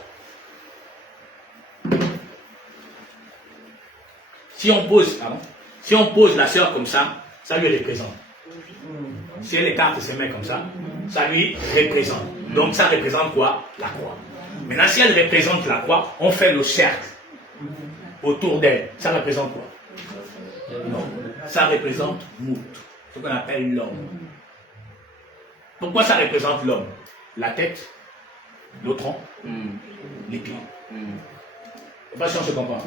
Si on pose la sœur comme ça lui représente. Si elle écarte ses mains comme ça lui représente. Donc ça représente quoi? La croix. Maintenant, si elle représente la croix, on fait le cercle autour d'elle. Ça représente quoi? Non. Ça représente Mout, ce qu'on appelle l'homme. Pourquoi ça représente l'homme? La tête, le tronc, les pieds. Je ne sais pas si on se comprend.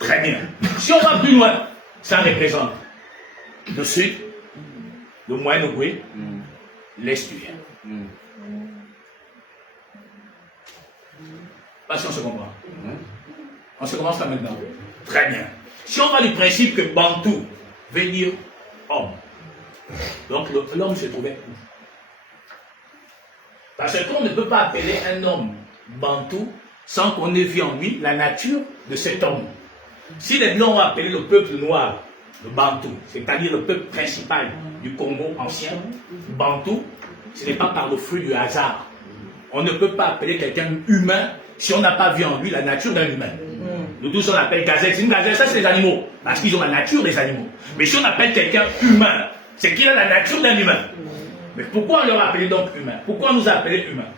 Très bien. Si on va plus loin, ça représente le sud, le Moyen-Ogooué, l'est du Bien. Pas si on se comprend. On se commence là maintenant. Très bien. Si on va du principe que Bantou veut dire homme, donc l'homme se trouvait où? Parce qu'on ne peut pas appeler un homme Bantou sans qu'on ait vu en lui la nature de cet homme. Si les Blancs ont appelé le peuple noir le Bantou, c'est-à-dire le peuple principal du Congo ancien, Bantou, ce n'est pas par le fruit du hasard. On ne peut pas appeler quelqu'un humain si on n'a pas vu en lui la nature d'un humain. Nous tous on l'appelle gazelle. C'est une gazelle, ça c'est les animaux, parce qu'ils ont la nature des animaux. Mais si on appelle quelqu'un humain, c'est qu'il a la nature d'un humain. Mais pourquoi on leur a appelé donc humain? Pourquoi on nous a appelés humains?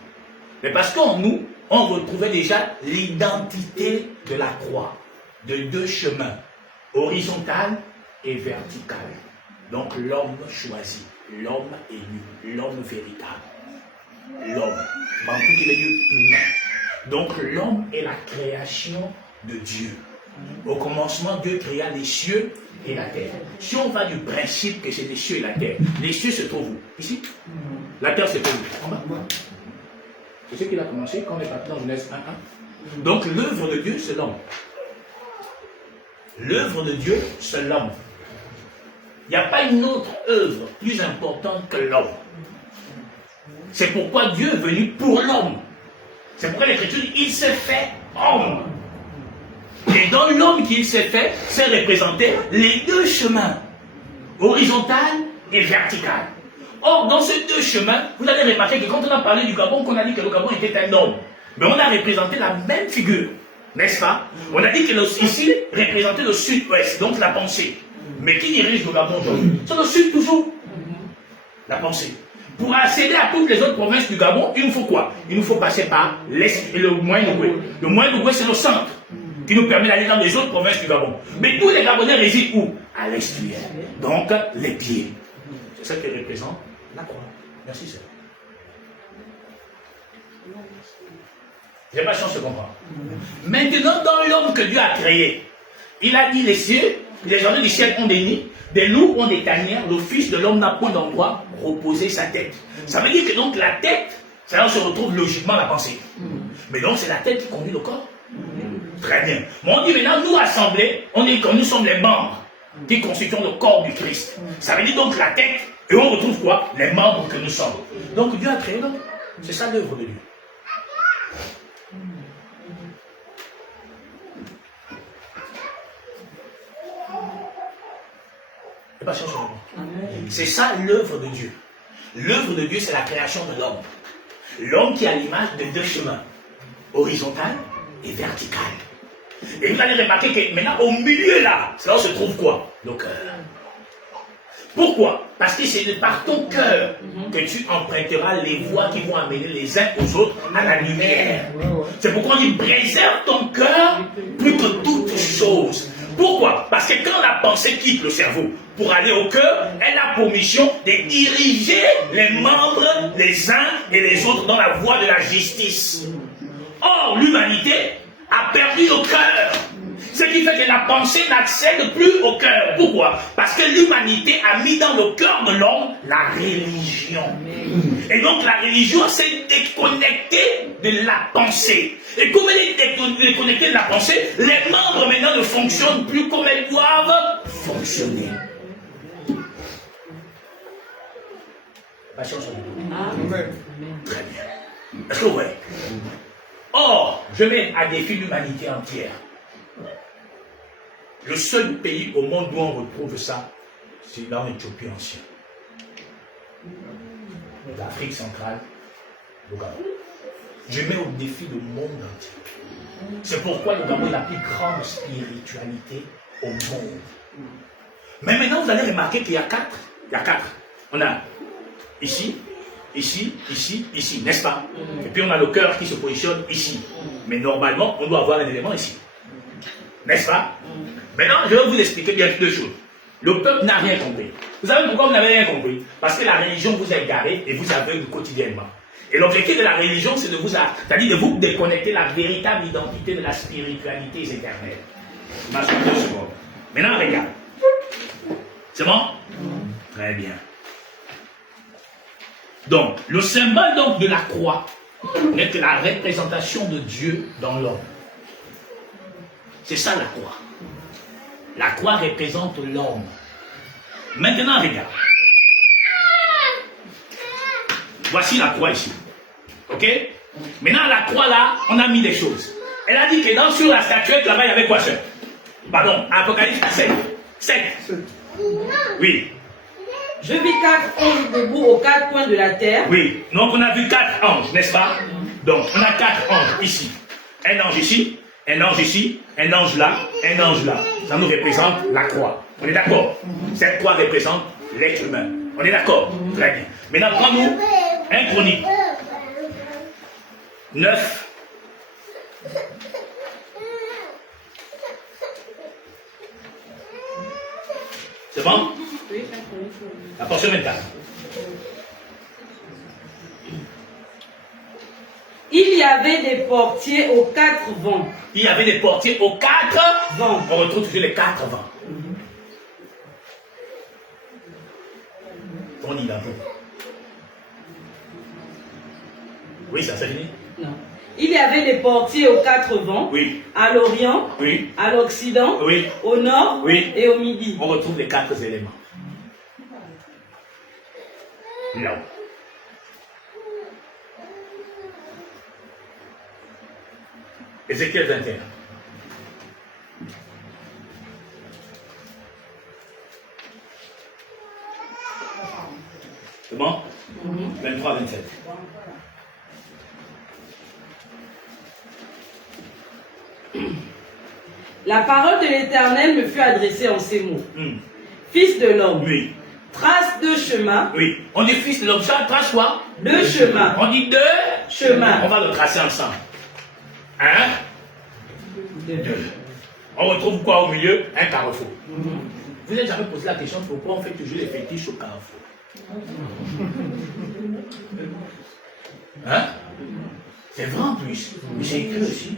Mais parce qu'en nous, on retrouvait déjà l'identité de la croix, de deux chemins, horizontal et vertical. Donc l'homme choisi, l'homme élu, l'homme véritable. L'homme, Bantou qui veut dire humain. Donc l'homme est la création de Dieu. Au commencement, Dieu créa les cieux et la terre. Si on va du principe que c'est les cieux et la terre, les cieux se trouvent où? Ici. La terre se trouve où? En bas. C'est ce qu'il a commencé quand on est parti dans Genèse 1:1. Donc l'œuvre de Dieu, c'est l'homme. L'œuvre de Dieu, c'est l'homme. Il n'y a pas une autre œuvre plus importante que l'homme. C'est pourquoi Dieu est venu pour l'homme. C'est pourquoi l'Écriture dit, il s'est fait homme. Et dans l'homme qu'il s'est fait, c'est représenté les deux chemins, horizontal et vertical. Or, dans ces deux chemins, vous allez remarquer que quand on a parlé du Gabon, qu'on a dit que le Gabon était un homme, mais on a représenté la même figure, n'est-ce pas? On a dit que ici représentait le sud-ouest, donc la pensée. Mais qui dirige le Gabon aujourd'hui? C'est le sud toujours. La pensée. Pour accéder à toutes les autres provinces du Gabon, il nous faut quoi? Il nous faut passer par l'est et le Moyen-Ogooué. Le Moyen-Ogooué, c'est le centre qui nous permet d'aller dans les autres provinces du Gabon. Mais tous les Gabonais résident où? À l'extérieur. Donc, les pieds. C'est ça qui représente la croix. Merci, sœur. Je n'ai pas chance de comprendre. Maintenant, dans l'homme que Dieu a créé, il a dit les cieux, les journées du ciel ont des nids, des loups ont des tanières, le fils de l'homme n'a point d'endroit reposer sa tête. Ça veut dire que donc la tête, c'est là où se retrouve logiquement la pensée. Mais donc c'est la tête qui conduit le corps. Très bien. Mais on dit maintenant, nous assemblés, nous sommes les membres qui constituent le corps du Christ. Ça veut dire donc la tête, et on retrouve quoi? Les membres que nous sommes. Donc Dieu a créé l'homme. C'est ça l'œuvre de Dieu. C'est ça l'œuvre de Dieu. L'œuvre de Dieu, c'est la création de l'homme. L'homme qui a l'image de deux chemins, horizontal et vertical. Et vous allez remarquer que maintenant, au milieu là, c'est là où se trouve quoi? Le cœur. Pourquoi? Parce que c'est par ton cœur que tu emprunteras les voies qui vont amener les uns aux autres à la lumière. C'est pourquoi on dit préserve ton cœur plus que toute chose. Pourquoi? Parce que quand la pensée quitte le cerveau pour aller au cœur, elle a pour mission de diriger les membres les uns et les autres dans la voie de la justice. Or, l'humanité a perdu le cœur. Ce qui fait que la pensée n'accède plus au cœur. Pourquoi? Parce que l'humanité a mis dans le cœur de l'homme la religion. Et donc la religion s'est déconnectée de la pensée. Et comme elle est déconnectée de la pensée, les membres maintenant ne fonctionnent plus comme elles doivent fonctionner. Très bien. Est-ce que vous voyez? Or, je mets à défi l'humanité entière. Le seul pays au monde où on retrouve ça, c'est dans l'Éthiopie ancienne. L'Afrique centrale, le Gabon. Je mets au défi le monde entier. C'est pourquoi le Gabon est la plus grande spiritualité au monde. Mais maintenant, vous allez remarquer qu'il y a quatre. Il y a quatre. On a ici, ici, ici, ici, n'est-ce pas? Et puis on a le cœur qui se positionne ici. Mais normalement, on doit avoir un élément ici. N'est-ce pas? Maintenant, je vais vous expliquer bien deux choses. Le peuple n'a rien compris. Vous savez pourquoi vous n'avez rien compris? Parce que la religion vous a égaré et vous aveugle quotidiennement. Et l'objectif de la religion, c'est de vous, c'est-à-dire de vous déconnecter la véritable identité de la spiritualité éternelle. Maintenant, regarde. C'est bon? Très bien. Donc, le symbole donc, de la croix n'est que la représentation de Dieu dans l'homme. C'est ça la croix. La croix représente l'homme. Maintenant, regarde. Voici la croix ici. Ok? Maintenant, la croix là, on a mis des choses. Elle a dit que sur la statuette là-bas, il y avait quoi, ça? Pardon, Apocalypse 7. 7. Oui. Je vis 4 anges debout aux 4 coins de la terre. Oui. Donc, on a vu 4 anges, n'est-ce pas? Donc, on a 4 anges ici. Un ange ici, un ange ici, un ange là, un ange là. Ça nous représente la croix. On est d'accord? Cette croix représente l'être humain. On est d'accord? Très bien. Maintenant, prends-nous un Chronique 9. C'est bon? La portion 24. Il y avait des portiers aux 4 vents. Il y avait des portiers aux 4 vents. On retrouve toujours les 4 vents. On y va. Oui, ça c'est fini? Non. Il y avait des portiers aux 4 vents. Oui. À l'Orient. Oui. À l'Occident. Oui. Au Nord. Oui. Et au Midi. On retrouve les 4 éléments. Non. Ézéchiel 21. C'est bon? 23, 27. La parole de l'Éternel me fut adressée en ces mots. Fils de l'homme. Oui. Trace 2 chemins. Oui. On dit fils de l'homme. Ça trace quoi? 2 chemins. On dit 2 chemins. On va le tracer ensemble. 2. On retrouve quoi au milieu? Un carrefour. Vous n'avez jamais posé la question pourquoi on fait toujours les fétiches au carrefour? Hein? C'est vrai en plus. J'ai écrit aussi.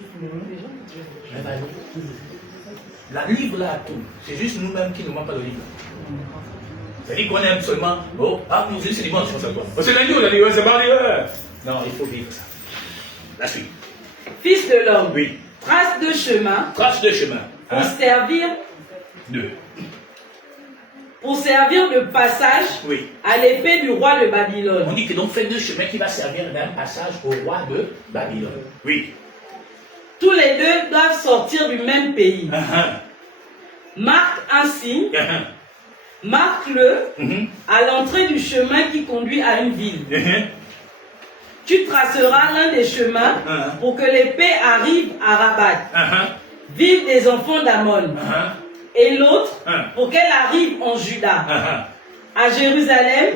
La livre là a tout. C'est juste nous-mêmes qui ne manquons pas de livre. C'est-à-dire qu'on aime seulement. Oh, nous c'est dimanche, c'est quoi? C'est lundi, on a dit, c'est mardi. Non, il faut vivre ça. La suite. Fils de l'homme. Oui. Trace 2 chemins. Trace 2 chemins. Pour servir. 2. Pour servir de passage à l'épée du roi de Babylone. On dit que donc fait 2 chemins qui va servir d'un passage au roi de Babylone. Oui. Tous les 2 doivent sortir du même pays. Marque un signe. Marque-le à l'entrée du chemin qui conduit à une ville. Tu traceras l'un des chemins pour que l'épée arrive à Rabat, ville des enfants d'Ammon. Et l'autre pour qu'elle arrive en Juda, à Jérusalem,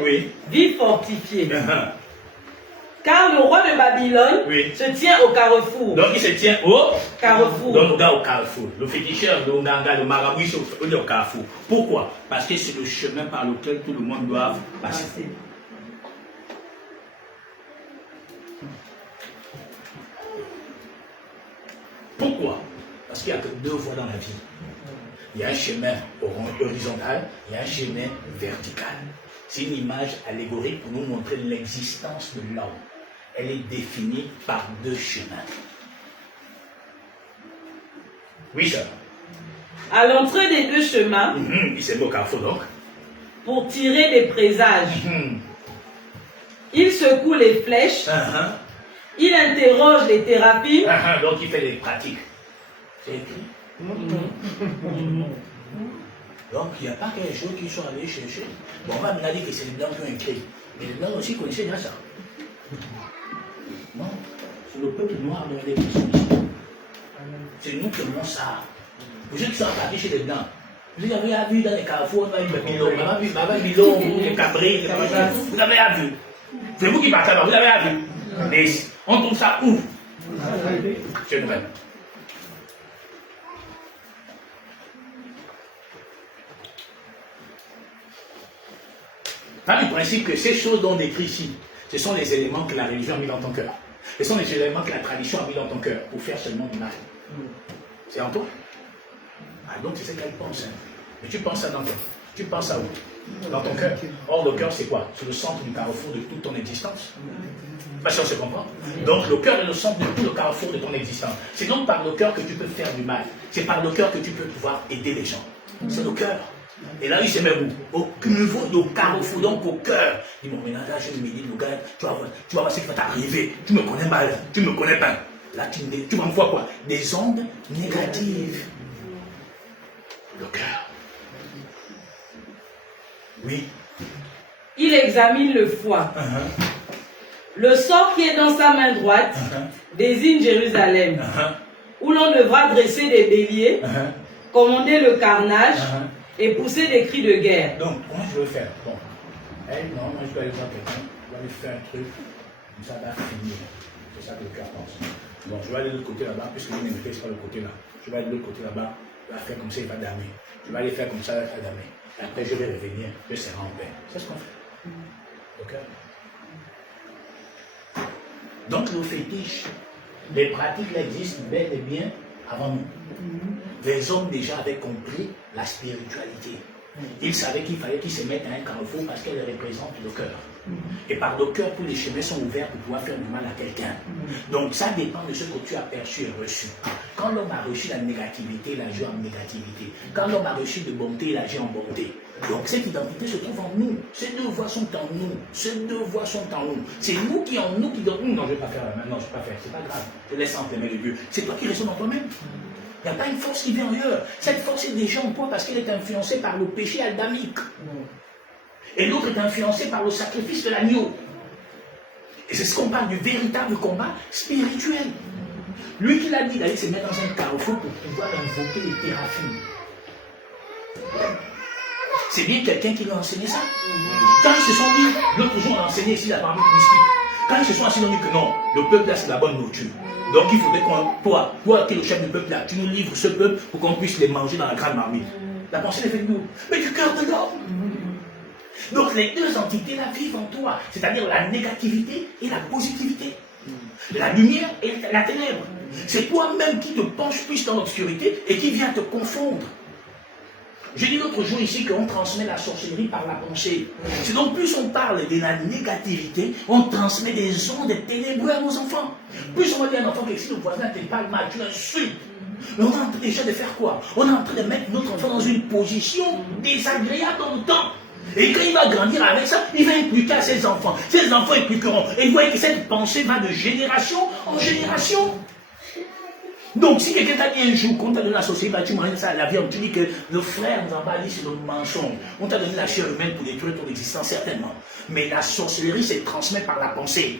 ville fortifiée. Car le roi de Babylone se tient au carrefour. Donc il se tient au carrefour. Donc on va au carrefour. Le féticheur, le Nganga, le marabout, il est au carrefour. Pourquoi? Parce que c'est le chemin par lequel tout le monde doit passer. Pourquoi? Parce qu'il n'y a que 2 voies dans la vie. Il y a un chemin horizontal, il y a un chemin vertical. C'est une image allégorique pour nous montrer l'existence de l'homme. Elle est définie par deux chemins. Oui, sœur. À l'entrée des deux chemins, il s'est mis au carrefour donc. Pour tirer des présages, il secoue les flèches, il interroge les thérapies. Donc il fait des pratiques. C'est écrit. Donc il n'y a pas quelque chose qu'ils sont allés chercher. Bon, on m'a dit que c'est les blancs qui ont écrit. Mais les blancs aussi connaissaient bien ça. Non, c'est le peuple noir dont il est question ici. C'est nous qui aimons ça. Vous êtes qui sont partis chez les blancs. Vous avez vu dans les carrefours, on a vu Milon, les Cabris, les machins. Vous avez vu. C'est vous qui partez là, vous avez vu. Mais on trouve ça où? C'est vrai. Dans le principe que ces choses dont on décrit ici, ce sont les éléments que la religion a mis dans ton cœur. Ce sont les éléments que la tradition a mis dans ton cœur pour faire seulement du mal. C'est en toi. Ah, donc c'est ce qu'elle pense. Hein. Mais tu penses ça dans toi. Tu penses à où? Dans ton cœur. Or, le cœur, c'est quoi? C'est le centre du carrefour de toute ton existence. Parce qu'on se comprend. Donc, le cœur est le centre de tout le carrefour de ton existence. C'est donc par le cœur que tu peux faire du mal. C'est par le cœur que tu peux pouvoir aider les gens. C'est le cœur. Et là, il se met où? Au niveau du carrefour, donc au cœur. Il dit, bon, maintenant, là, je me dis, le gars, tu vas voir ce qui va t'arriver. Tu me connais mal, tu me connais pas. Là, tu vas me voir quoi? Des ondes négatives. Le cœur. Oui. Il examine le foie. Le sort qui est dans sa main droite désigne Jérusalem, où l'on devra dresser des béliers, commander le carnage et pousser des cris de guerre. Donc, comment je veux faire? Bon, elle, non, moi je dois aller voir quelqu'un, je dois lui faire un truc, comme ça va finir. C'est ça que le cœur pense. Bon, je vais aller de l'autre côté là-bas, puisque je ne me fais pas le côté là. Je vais aller de l'autre côté là-bas, il va faire comme ça, il va damer. Je vais aller faire comme ça, il va damer. Et après, je vais revenir, je serai en paix. C'est ce qu'on fait. Ok? Donc, le fétiche, les pratiques existent bel et bien avant nous. Les hommes déjà avaient compris la spiritualité. Ils savaient qu'il fallait qu'ils se mettent à un carrefour parce qu'elle représente le cœur. Et par le cœur, tous les chemins sont ouverts pour pouvoir faire du mal à quelqu'un. Donc ça dépend de ce que tu as perçu et reçu. Quand l'homme a reçu la négativité, il agit en négativité. Quand l'homme a reçu de bonté, il agit en bonté. Donc cette identité se trouve en nous. Ces deux voies sont en nous. Ces deux voies sont en nous. C'est nous qui en nous qui donnons. Non, je ne vais pas faire la main. Non, je ne vais pas faire. C'est pas grave. Je laisse entre les mains de Dieu. C'est toi qui résonnes en toi-même. Il n'y a pas une force qui vient ailleurs. Cette force est déjà en toi parce qu'elle est influencée par le péché adamique. Et l'autre est influencé par le sacrifice de l'agneau. Et c'est ce qu'on parle du véritable combat spirituel. Lui qui l'a dit d'aller se mettre dans un carrefour pour pouvoir invoquer les thérapies. C'est bien quelqu'un qui lui a enseigné ça. Quand ils se sont dit, l'autre jour on a enseigné ici la marmite mystique. Quand ils se sont assis, on dit que non, le peuple là c'est la bonne nourriture. Donc il faudrait qu'on, toi qui es le chef du peuple là, tu nous livres ce peuple pour qu'on puisse les manger dans la grande marmite. La pensée est faite de nous, mais du cœur de l'homme. Donc les deux entités-là vivent en toi, c'est-à-dire la négativité et la positivité. La lumière et la ténèbre. C'est toi-même qui te penches plus dans l'obscurité et qui vient te confondre. J'ai dit l'autre jour ici qu'on transmet la sorcellerie par la pensée. C'est donc plus on parle de la négativité, on transmet des ondes ténébreuses à nos enfants. Plus on va dire à un enfant que si le voisin te parle mal, tu l'insultes. Mais on est en train déjà de faire quoi? On est en train de mettre notre enfant dans une position désagréable dans le temps. Et quand il va grandir avec ça, il va impliquer à ses enfants. Ses enfants impliqueront. Et vous voyez que cette pensée va de génération en génération. Donc, si quelqu'un t'a dit un jour qu'on t'a donné la société, tu manges ça à la viande, tu dis que le frère nous en bas dit c'est le mensonge. On t'a donné la chair humaine pour détruire ton existence, certainement. Mais la sorcellerie se transmet par la pensée.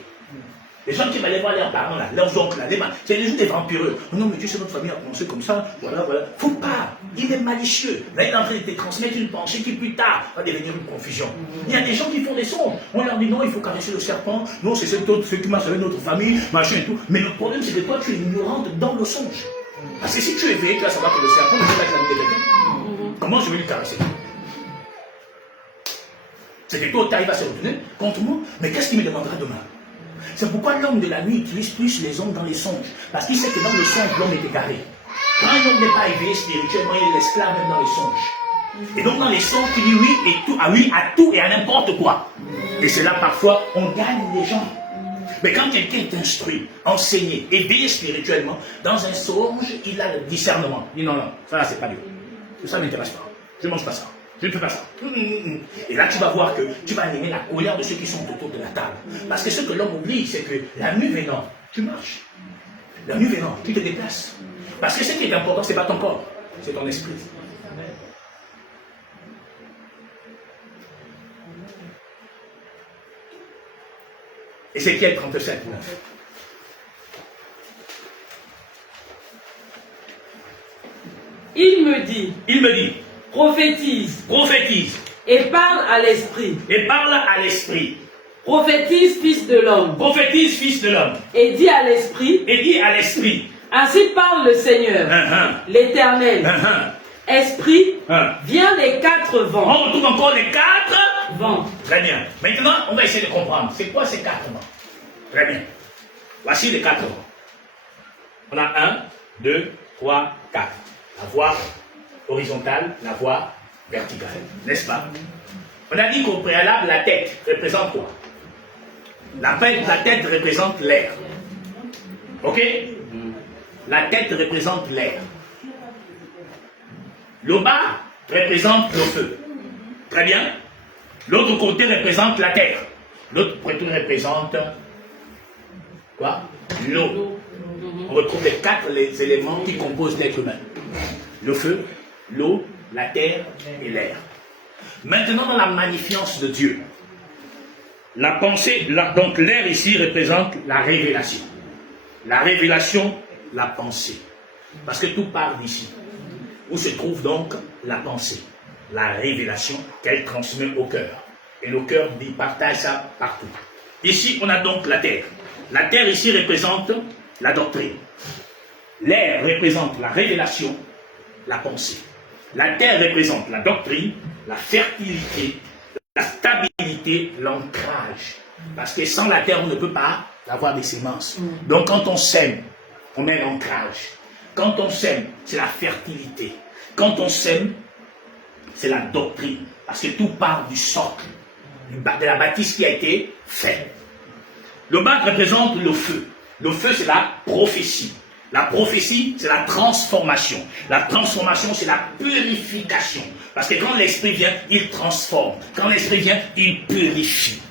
Les gens qui allaient voir leurs parents, là, leurs oncles, là, c'est des gens des vampireux. Non, mais tu sais, notre famille a pensé comme ça, voilà. Faut pas. Il est malicieux. Là, il est en train de te transmettre une pensée qui, plus tard, va devenir une confusion. Il y a des gens qui font des songes. On leur dit non, il faut caresser le serpent. Non, c'est ce qui marche avec notre famille, machin et tout. Mais le problème, c'est que toi, tu es ignorante dans le songe. Parce que si tu es éveillé, tu vas savoir que le serpent, c'est pas que la vie de quelqu'un. Comment je vais lui caresser? C'est que toi, il va se retourner contre moi. Mais qu'est-ce qu'il me demandera demain? C'est pourquoi l'homme de la nuit utilise plus les hommes dans les songes. Parce qu'il sait que dans le songe, l'homme est égaré. Quand un homme n'est pas éveillé spirituellement, il est l'esclave même dans les songes. Et donc dans les songes, tu dis oui et tout, ah oui à tout et à n'importe quoi. Et c'est là parfois, on gagne les gens. Mais quand quelqu'un est instruit, enseigné, éveillé spirituellement, dans un songe, il a le discernement. Il dit non, non, ça là c'est pas Dieu. Ça ne m'intéresse pas. Je ne mange pas ça. Je ne fais pas ça. Et là, tu vas voir que tu vas animer la colère de ceux qui sont autour de la table. Parce que ce que l'homme oublie, c'est que la nuit venant, tu marches. La nuit venant, tu te déplaces. Parce que ce qui est important, ce n'est pas ton corps, c'est ton esprit. Ézéchiel 37, 9. Il me dit, prophétise, prophétise, et parle à l'esprit. Et parle à l'esprit. Prophétise, fils de l'homme. Prophétise, fils de l'homme. Et dis à l'esprit. Et dis à l'esprit. Ainsi parle le Seigneur, l'Éternel. Esprit, viens les 4 vents. On retrouve encore les 4 vents. Très bien. Maintenant, on va essayer de comprendre. C'est quoi ces 4 vents? Très bien. Voici les 4 vents. On a 1, 2, 3, 4. La voie horizontale, la voie verticale. N'est-ce pas? On a dit qu'au préalable, la tête représente quoi? La tête représente l'air. Ok? La tête représente l'air. Le bas représente le feu. Très bien. L'autre côté représente la terre. L'autre côté représente quoi? L'eau. On retrouve les éléments qui composent l'être humain. Le feu, l'eau, la terre et l'air. Maintenant, dans la magnifience de Dieu, la pensée, donc l'air ici représente la révélation. La révélation, la pensée. Parce que tout part d'ici. Où se trouve donc la pensée, la révélation qu'elle transmet au cœur. Et le cœur partage ça partout. Ici, on a donc la terre. La terre ici représente la doctrine. L'air représente la révélation, la pensée. La terre représente la doctrine, la fertilité, la stabilité, l'ancrage. Parce que sans la terre, on ne peut pas avoir des semences. Donc quand on sème, on met l'ancrage. Quand on sème, c'est la fertilité. Quand on sème, c'est la doctrine. Parce que tout part du socle, de la bâtisse qui a été faite. Le bas représente le feu. Le feu, c'est la prophétie. La prophétie, c'est la transformation. La transformation, c'est la purification. Parce que quand l'esprit vient, il transforme. Quand l'esprit vient, il purifie.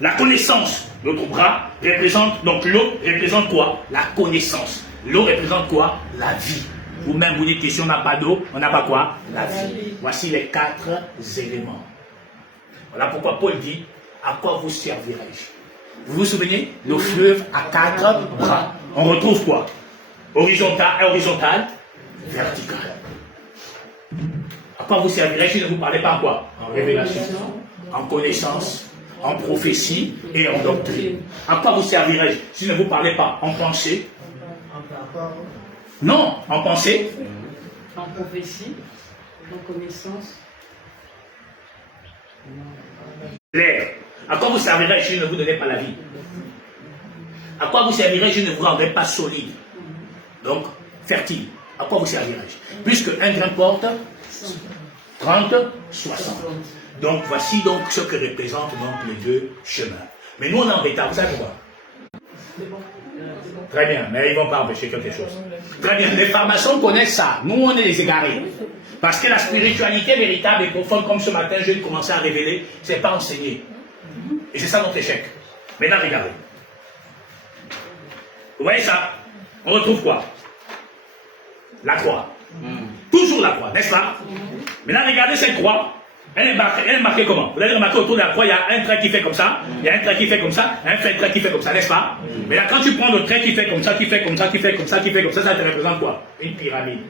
La connaissance, l'autre bras, représente, donc l'eau représente quoi? La connaissance. L'eau représente quoi? La vie. Vous-même, vous dites que si on n'a pas d'eau, on n'a pas quoi? La vie. Voici les 4 éléments. Voilà pourquoi Paul dit, à quoi vous servirai-je? Vous vous souvenez? Le fleuve a 4 bras. On retrouve quoi? Horizontal, vertical. À quoi vous servirai-je? Je ne vous parlais pas en quoi? En révélation, en connaissance, en prophétie et en doctrine. À quoi vous servirai-je? Si je ne vous parlais pas en pensée? Non, en pensée. En prophétie, en connaissance. L'air. À quoi vous servirai-je si je ne vous donnais pas la vie? À quoi vous servirai-je si je ne vous rendrais pas solide? Donc, fertile. À quoi vous servirai-je? Puisque un grain porte 30, 60. Donc, voici donc ce que représentent donc les 2 chemins. Mais nous, on est en retard, vous savez pourquoi? Très bien, mais ils ne vont pas empêcher quelque chose. Très bien, les pharmaciens connaissent ça. Nous, on est les égarés. Parce que la spiritualité véritable et profonde, comme ce matin, je vais commencer à révéler, ce n'est pas enseigné. Et c'est ça notre échec. Maintenant, regardez. Vous voyez ça? On retrouve quoi? La croix. Toujours la croix, n'est-ce pas? Maintenant, regardez cette croix. Elle est marquée comment? Vous allez remarquer autour de la croix, il y a un trait qui fait comme ça, il y a un trait qui fait comme ça, un trait qui fait comme ça, n'est-ce pas? Mais là, quand tu prends le trait qui fait comme ça, qui fait comme ça, qui fait comme ça, qui fait comme ça te représente quoi? Une pyramide.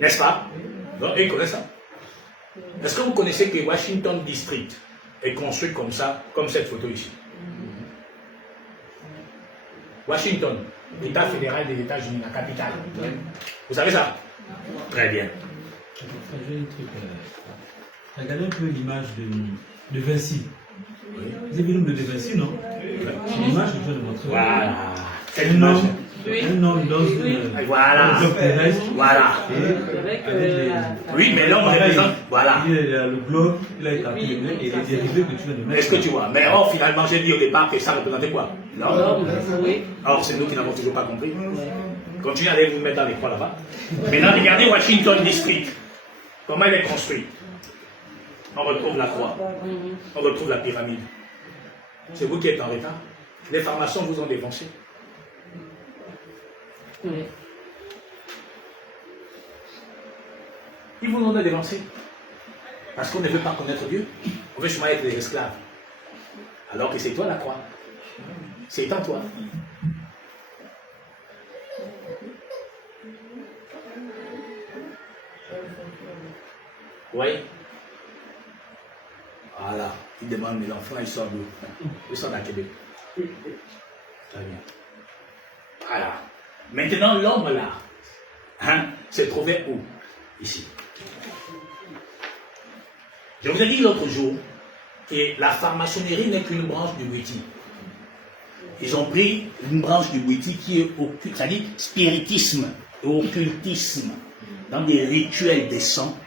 N'est-ce pas? Donc, ils connaissent ça. Est-ce que vous connaissez que Washington District est construit comme ça, comme cette photo ici? Washington, l'État fédéral des États-Unis, la capitale. Vous savez ça? Très bien. Regardez un peu l'image de Vinci. Vous avez vu le de Vinci, non? L'image que je viens de montrer. Voilà. C'est un homme Un homme dans une... Voilà. globe terrestre. Voilà. Oui, mais l'homme représente. Voilà. Il est le globe, il a établi le globe et les dérivés que tu viens de mettre. Est-ce que tu vois? Mais or, finalement, j'ai dit au départ que ça représentait quoi? L'homme. Oui. Or, c'est nous qui n'avons toujours pas compris. Continuez à aller vous mettre dans les croix là-bas. Maintenant, regardez Washington District. Comment il est construit? On retrouve la croix. On retrouve la pyramide. C'est vous qui êtes en retard. Les formations vous ont dévancé. Oui. Ils vous ont dévancé. Parce qu'on ne veut pas connaître Dieu. On veut seulement être des esclaves. Alors que c'est toi la croix. C'est en toi. Oui. Voilà. Il demande les enfants, ils sortent d'où? Ils sortent d'à Québec. Très bien. Voilà. Maintenant, l'homme là, se trouvait où? Ici. Je vous ai dit l'autre jour que la franc-maçonnerie n'est qu'une branche du Witi. Ils ont pris une branche du Witi qui est occulte, c'est-à-dire spiritisme et occultisme, dans des rituels décents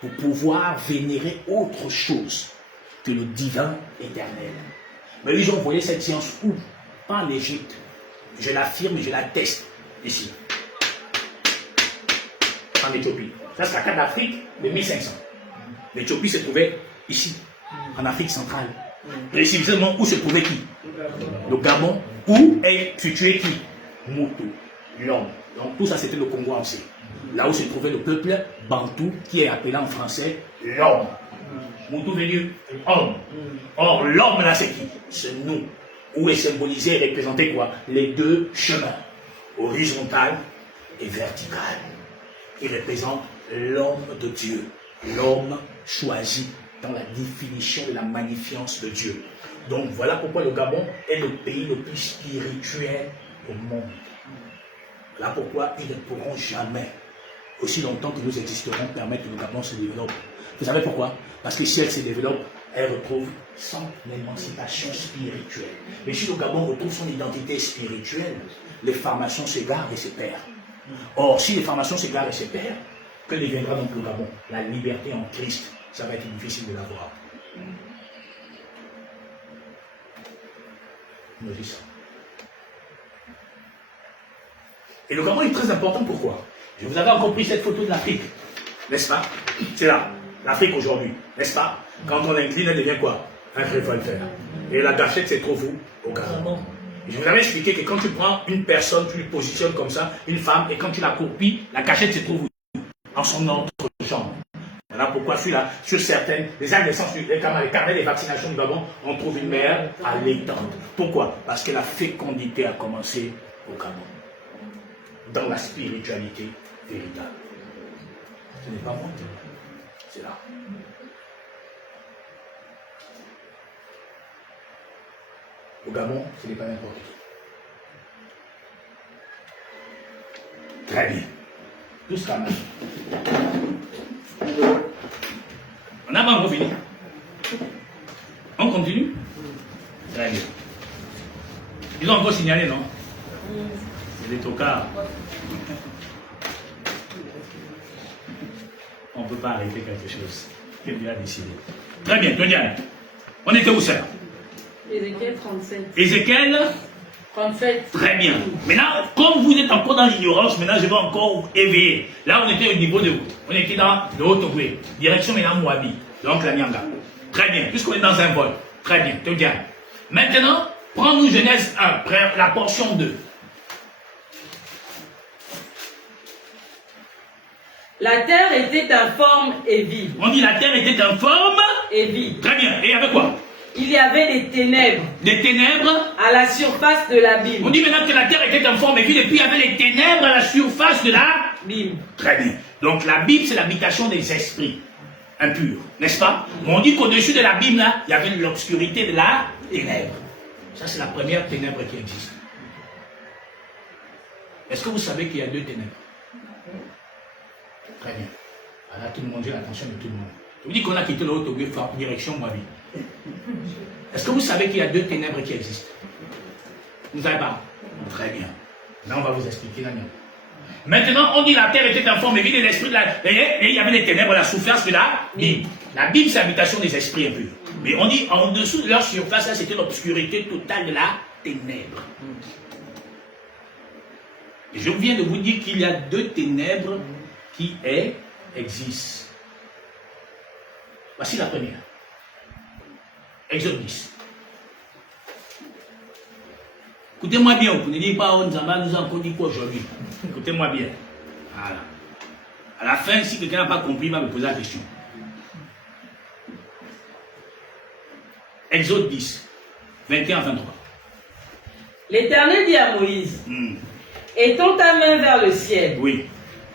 pour pouvoir vénérer autre chose que le divin éternel. Mais ils ont envoyé cette science où? Pas en Égypte. Je l'affirme et je l'atteste ici. En Éthiopie. Ça, c'est la carte d'Afrique de 1500. L'Éthiopie se trouvait ici, en Afrique centrale. Précisément où se trouvait qui? Le Gabon. Où est situé qui? Moutou, l'homme. Donc tout ça, c'était le Congo ancien. Là où se trouvait le peuple Bantou, qui est appelé en français l'homme. Moutou veut dire homme. Or, l'homme là, c'est qui? C'est nous. Où est symbolisé et représenté quoi? Les deux chemins, horizontal et vertical. Qui représentent l'homme de Dieu. L'homme choisi dans la définition de la magnificence de Dieu. Donc voilà pourquoi le Gabon est le pays le plus spirituel au monde. Voilà pourquoi ils ne pourront jamais, aussi longtemps que nous existerons, permettre que le Gabon se développe. Vous savez pourquoi? Parce que si elle se développe, elle retrouve son émancipation spirituelle. Mais si le Gabon retrouve son identité spirituelle, les formations s'égarent et se perdent. Or, si les formations s'égarent et se perdent, que deviendra donc le Gabon? La liberté en Christ, ça va être difficile de l'avoir. Nous dit ça. Et le Gabon est très important, pourquoi? Je vous avais encore pris cette photo de l'Afrique, n'est-ce pas? C'est là, l'Afrique aujourd'hui, n'est-ce pas? Quand on l'incline, elle devient quoi? Un révolteur. Et la gâchette se trouve où? Au Gabon. Et je vous avais expliqué que quand tu prends une personne, tu lui positionnes comme ça, une femme, et quand tu la courpilles, la gâchette se trouve où? En son entrejambe. Voilà pourquoi sur certaines, les adolescents, les carnets des vaccinations du Gabon, on trouve une mère allaitante. Pourquoi? Parce que la fécondité a commencé au Gabon. Dans la spiritualité véritable. Ce n'est pas moi, c'est là. Au Gabon, ce n'est pas n'importe qui. Très bien. Tout ce qu'on a. On n'a pas encore fini. On continue? Très bien. Ils ont encore signalé, non? C'est des tocards. On ne peut pas arrêter quelque chose que Dieu a décidé. Très bien, Toniane. On était où ça? Ézéchiel 37. Ézéchiel 37. Très bien. Maintenant, comme vous êtes encore dans l'ignorance, maintenant je vais encore éveiller. Là, on était au niveau de où? On était dans le Haut-Togbé. Direction maintenant Moabi. Donc la Nyanga. Très bien. Puisqu'on est dans un vol. Très bien. Toniane. Maintenant, prends-nous Genèse 1, la portion 2. La terre était informe et vide. On dit la terre était informe et vide. Très bien. Et avec quoi? Il y avait des ténèbres. Des ténèbres à la surface de l'abîme. On dit maintenant que la terre était informe et vide, et puis il y avait les ténèbres à la surface de l'abîme. Très bien. Donc l'abîme, c'est l'habitation des esprits impurs, n'est-ce pas? Mais on dit qu'au-dessus de l'abîme, là, il y avait l'obscurité de la ténèbre. Ça, c'est la première ténèbre qui existe. Est-ce que vous savez qu'il y a deux ténèbres? Très bien. Alors tout le monde, j'ai l'attention de tout le monde. Je vous dis qu'on a quitté le Haut-Togbé en direction Moabi. Est-ce que vous savez qu'il y a deux ténèbres qui existent? Vous ne savez pas? Très bien. Maintenant, on va vous expliquer la mienne. Maintenant, on dit la terre était en forme vide et l'esprit de la... Et il y avait les ténèbres, la souffrance de la Bible. La Bible, c'est l'habitation des esprits impurs. Mais on dit, en dessous de leur surface, c'était l'obscurité totale de la ténèbre. Et je viens de vous dire qu'il y a deux ténèbres qui existent. Voici la première. Exode 10. Écoutez-moi bien, vous ne dites pas, on nous a encore dit quoi aujourd'hui. Écoutez-moi bien. Voilà. À la fin, si quelqu'un n'a pas compris, il va me poser la question. Exode 10, 21 à 23. L'Éternel dit à Moïse, étends ta main vers le ciel, oui,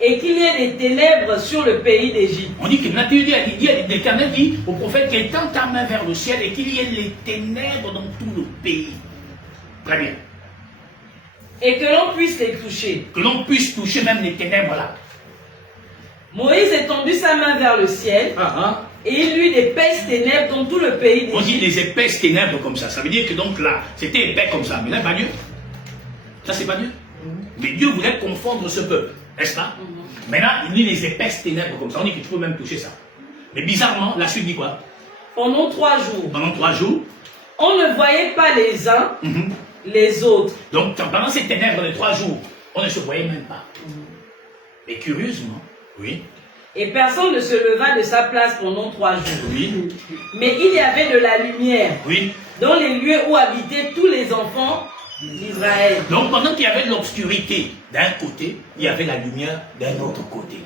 et qu'il y ait des ténèbres sur le pays d'Égypte. On dit que l'Éternel dit au prophète qu'étends ta main vers le ciel et qu'il y ait les ténèbres dans tout le pays. Très bien. Et que l'on puisse les toucher. Que l'on puisse toucher même les ténèbres là. Moïse étendit sa main vers le ciel. Et il eut d'épaisses ténèbres dans tout le pays d'Égypte. On dit des épaisses ténèbres comme ça. Ça veut dire que donc là, c'était épais comme ça. Mais là, pas Dieu. Ça, c'est pas Dieu. Mais Dieu voulait confondre ce peuple. N'est-ce pas? Maintenant, il dit les épaisses ténèbres comme ça. On dit que tu peux même toucher ça. Mais bizarrement, la suite dit quoi? Pendant 3 jours. Pendant 3 jours. On ne voyait pas les uns, les autres. Donc, pendant ces ténèbres de 3 jours, on ne se voyait même pas. Mais curieusement, oui. Et personne ne se leva de sa place pendant 3 jours. Oui. Mais il y avait de la lumière. Oui. Dans les lieux où habitaient tous les enfants d'Israël. Donc pendant qu'il y avait l'obscurité d'un côté, il y avait la lumière d'un autre côté.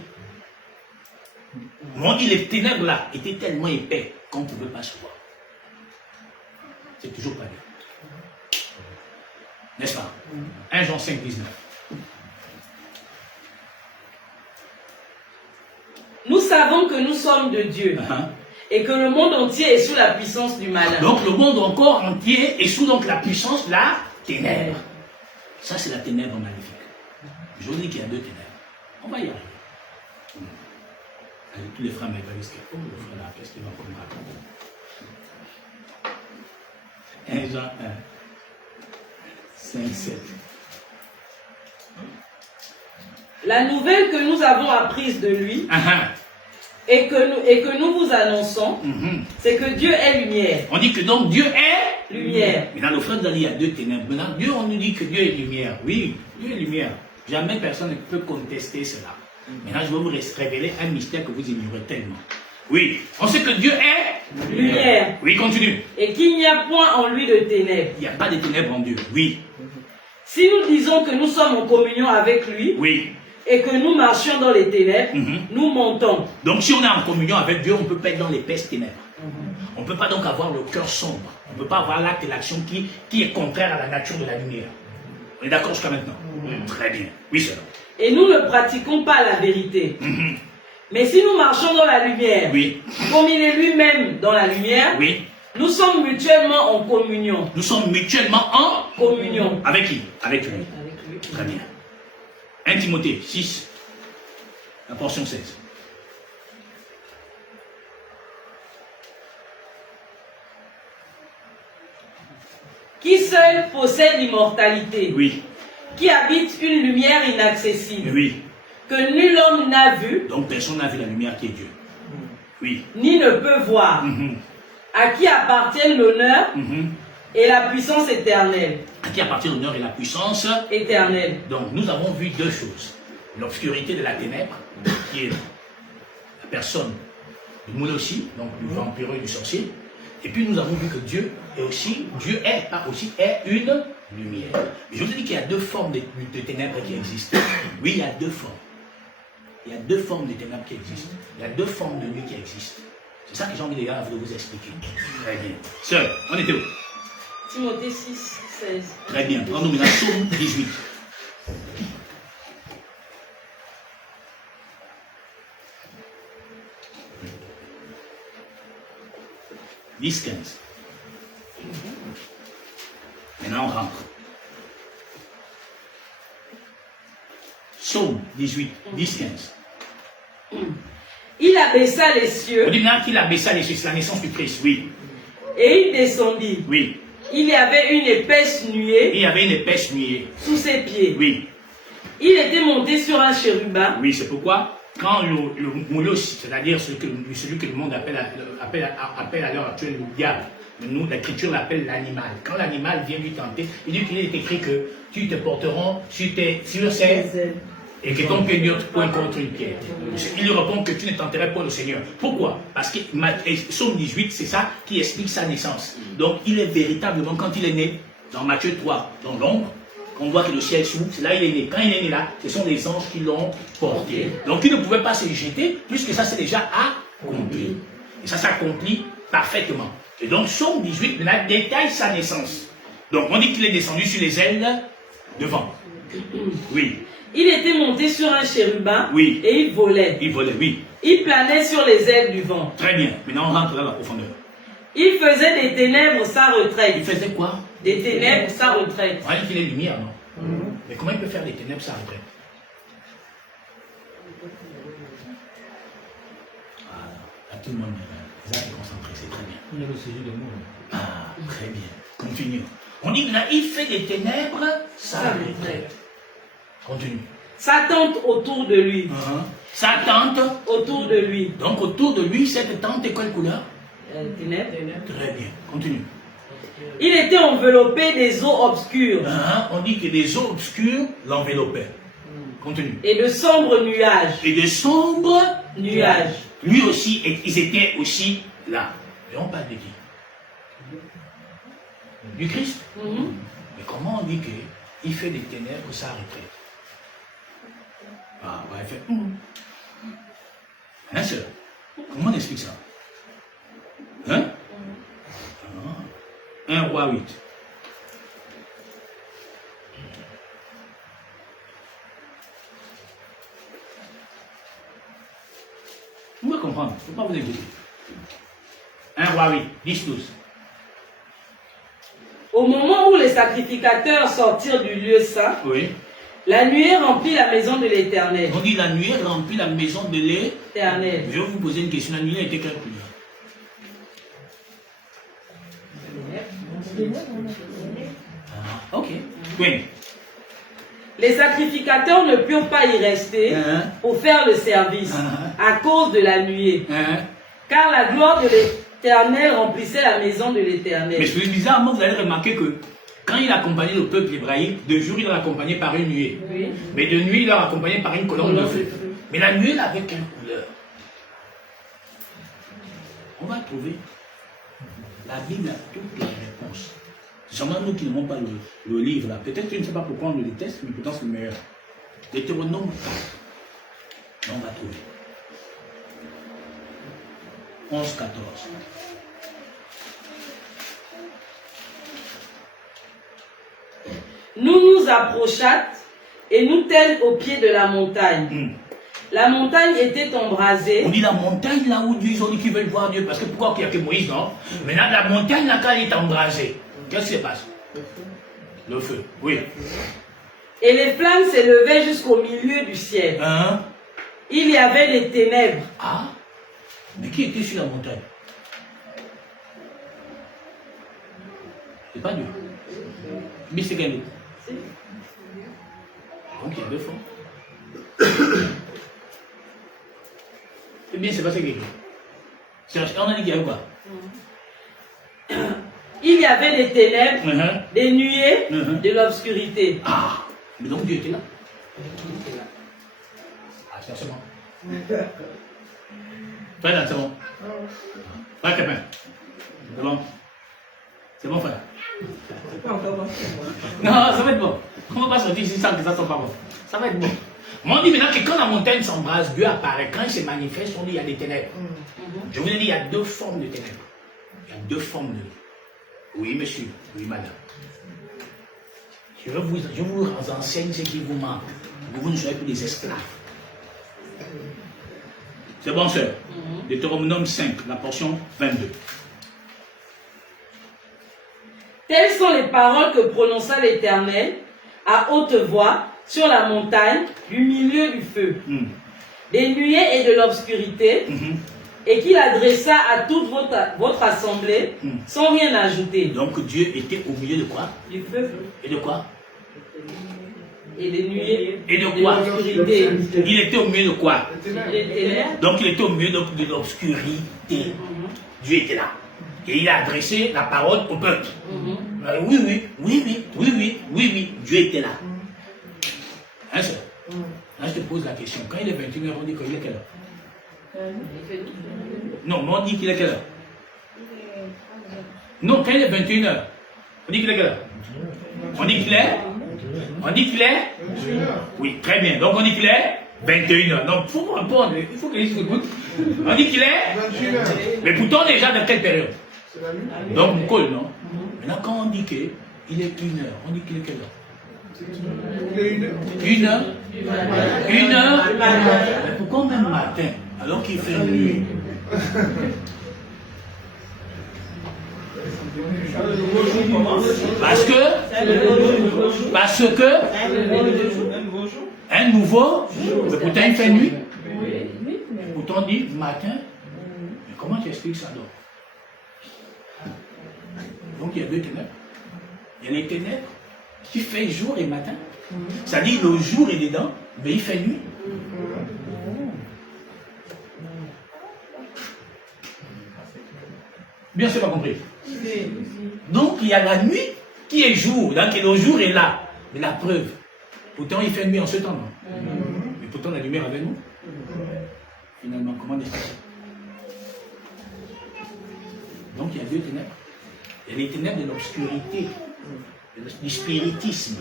Mais on dit les ténèbres là étaient tellement épais qu'on ne pouvait pas se voir. C'est toujours pas bien. N'est-ce pas? 1 Jean 5, 19. Nous savons que nous sommes de Dieu et que le monde entier est sous la puissance du malin. Donc le monde encore entier est sous donc la puissance de la ténèbre. Ça c'est la ténèbre maléfique. Je vous dis qu'il y a 2 ténèbres. On va y arriver. Allez, tous les frères m'évaluent. Oh, le frère là, qu'est-ce qu'il va me raconter? 1 Jean 1, 5, 7. La nouvelle que nous avons apprise de lui et que nous vous annonçons, c'est que Dieu est lumière. On dit que donc Dieu est lumière. Mais dans le frère il y a 2 ténèbres. Maintenant, Dieu, on nous dit que Dieu est lumière. Oui, Dieu est lumière. Jamais personne ne peut contester cela. Maintenant, je vais vous révéler un mystère que vous ignorez tellement. Oui, on sait que Dieu est lumière. Oui, continue. Et qu'il n'y a point en lui de ténèbres. Il n'y a pas de ténèbres en Dieu. Oui. Si nous disons que nous sommes en communion avec lui, oui, et que nous marchions dans les ténèbres, nous montons. Donc si on est en communion avec Dieu, on ne peut pas être dans l'épaisse ténèbres. On ne peut pas donc avoir le cœur sombre. On ne peut pas avoir l'acte et l'action qui est contraire à la nature de la lumière. On est d'accord jusqu'à maintenant? Très bien. Oui, c'est ça. Et nous ne pratiquons pas la vérité. Mais si nous marchons dans la lumière, comme il est lui-même dans la lumière, nous sommes mutuellement en communion. Nous sommes mutuellement en communion. Avec qui? Avec lui. Très bien. 1 Timothée 6, la portion 16. Qui seul possède l'immortalité. Oui. Qui habite une lumière inaccessible. Oui. Que nul homme n'a vu. Donc personne n'a vu la lumière qui est Dieu. Oui. Ni ne peut voir. À qui appartiennent l'honneur et la puissance éternelle. À qui appartient l'honneur et la puissance éternelle. Donc nous avons vu 2 choses. L'obscurité de la ténèbre, qui est la personne du Molossi, donc du vampire et du sorcier. Et puis nous avons vu que Dieu est une lumière. Je vous ai dit qu'il y a 2 formes de ténèbres qui existent. Oui, il y a 2 formes. Il y a 2 formes de ténèbres qui existent. Il y a 2 formes de nuit qui existent. C'est ça que j'ai envie de vous expliquer. Très bien. Sœur, on était où? Timothée 6, 16. Très bien. Prends-nous maintenant Psaume 18. « 10, 15. Maintenant, on rentre. Psaume 18, 10, 15. Il abaissa les cieux. On dit maintenant qu'il abaissa les cieux, c'est la naissance du Christ, oui. Et il descendit. Oui. Il y avait une épaisse nuée. Il y avait une épaisse nuée. Sous ses pieds. Oui. Il était monté sur un chérubin. Oui, c'est pourquoi, quand le moulos, c'est-à-dire celui que le monde appelle à l'heure actuelle le diable, nous, l'Écriture l'appelle l'animal. Quand l'animal vient lui tenter, il dit qu'il est écrit que tu te porteront sur ses et que ton pied ne point contre une pierre. Il lui répond que tu ne tenterais pas le Seigneur. Pourquoi? Parce que Psaume 18, c'est ça qui explique sa naissance. Donc, il est véritablement, quand il est né, dans Matthieu 3, dans l'ombre, on voit que le ciel s'ouvre, c'est là il est né. Quand il est né là, ce sont les anges qui l'ont porté. Donc, il ne pouvait pas se jeter, puisque ça c'est déjà accompli. Et ça s'accomplit parfaitement. Et donc, Psaume 18, là, détaille sa naissance. Donc, on dit qu'il est descendu sur les ailes devant. Oui. Il était monté sur un chérubin. Oui. Et il volait. Il volait, oui. Il planait sur les ailes du vent. Très bien. Maintenant, on rentre dans la profondeur. Il faisait des ténèbres sa retraite. Il faisait quoi? Des ténèbres sa retraite. On dit qu'il est lumière, non? Mais comment il peut faire des ténèbres sa retraite? À tout le monde, les âmes concentrés, c'est très bien. On est au sujet de moi. Ah, très bien. Continuons. On dit là, il fait des ténèbres sa retraite. Continue. Sa tente autour de lui. Sa tente autour de lui. Donc autour de lui, cette tente est quelle couleur? Ténèbres. Très bien. Continue. Il était enveloppé des eaux obscures. On dit que des eaux obscures l'enveloppaient. Continue. Et de sombres nuages. Et de sombres nuages. Lui aussi, ils étaient aussi là. Et on parle de qui? Du Christ. Mais comment on dit qu'il fait des ténèbres sa retraite? Ah, ouais, il fait. Hein, sœur? Comment on explique ça? Hein? 1 Roi 8. Vous pouvez comprendre, il ne faut pas vous inquiéter. 1 Roi 8, 10, 12. Au moment où les sacrificateurs sortirent du lieu saint, Oui. la nuée remplit la maison de l'Éternel. On dit la nuée remplit la maison de l'Éternel. Je vais vous poser une question. La nuée était quelle couleur? Ok. Oui. Les sacrificateurs ne purent pas y rester pour faire le service à cause de la nuée. Car la gloire de l'Éternel remplissait la maison de l'Éternel. Mais c'est bizarrement, vous allez remarquer que quand il accompagnait le peuple hébraïque, de jour il l'a accompagné par une nuée. Oui. Mais de nuit il l'a accompagné par une colonne de feu. Mais la nuée, elle avait quelle couleur? On va trouver. La Bible a toutes les réponses. Seulement nous qui n'avons pas le livre là. Peut-être que je ne sais pas pourquoi on le déteste, mais pourtant c'est le meilleur. Deutéronome 4. On va trouver. 11, 14. Nous nous approchâmes et nous tîmes au pied de la montagne. La montagne était embrasée. On dit la montagne là où Dieu, ils ont dit qu'ils veulent voir Dieu. Parce que pourquoi il n'y a que Moïse, non? Maintenant, la montagne là, quand elle est embrasée, qu'est-ce qui se passe? Le feu, oui. Et les flammes s'élevaient jusqu'au milieu du ciel. Il y avait des ténèbres. Ah, mais qui était sur la montagne? C'est pas Dieu. Mais c'est quel? Donc il y a deux fonds. Eh bien, c'est pas ça qui est écrit. On a dit qu'il y avait quoi? Il y avait des ténèbres, des nuées, de l'obscurité. Ah, mais donc Dieu était là. Ah, c'est bon. Frère, c'est bon. Frère Capin. C'est bon. C'est bon, frère. C'est pas encore bon. Non, ça va être bon. On ne va pas sortir ici sans que ça soit pas bon. Ça va être bon. Mais on dit maintenant que quand la montagne s'embrase, Dieu apparaît. Quand il se manifeste, on dit qu'il y a des ténèbres. Je vous ai dit, il y a deux formes de ténèbres. Il y a deux formes de... Oui, monsieur. Oui, madame. Je vous enseigne ce qui vous manque. Que vous ne soyez plus des esclaves. C'est bon, sœur. Deutéronome 5, la portion 22. Telles sont les paroles que prononça l'Éternel à haute voix sur la montagne du milieu du feu, des nuées et de l'obscurité, et qu'il adressa à toute votre assemblée sans rien ajouter. Donc Dieu était au milieu de quoi? Du feu. Et de quoi? Et les nuées. Et de quoi? L'obscurité. Il était au milieu de quoi? Les ténèbres. Donc il était au milieu de l'obscurité. Dieu était là. Et il a adressé la parole au peuple. Oui, Dieu était là. Hein, ça? Là, je te pose la question. Quand il est 21h, on dit qu'il est quelle heure? Non, mais on dit qu'il est quelle heure? Non, quand il est 21h, on dit qu'il est quelle heure? On dit qu'il est? On dit qu'il est? Oui, très bien. Donc on dit qu'il est 21h. Donc pour répondre, il faut que les gens écoutent. On dit qu'il est? Mais pourtant déjà dans quelle période? Donc cool, non? Maintenant quand on dit qu'il est 1h, on dit qu'il est quelle heure? 1h? 1h? Mais pourquoi même matin, alors qu'il fait nuit? Parce que un nouveau jour. Mais pourtant il fait nuit. Pourtant on dit matin. Mais comment tu expliques ça donc? Donc il y a deux ténèbres. Il y a les ténèbres qui fait jour et matin. C'est-à-dire le jour est dedans, mais il fait nuit. Bien sûr, pas compris. Donc il y a la nuit qui est jour, donc le jour est là. Mais la preuve, pourtant il fait nuit en ce temps. Mais pourtant la lumière avec nous. Finalement, comment dire ça? Donc il y a deux ténèbres. Il y a les ténèbres de l'obscurité, du spiritisme.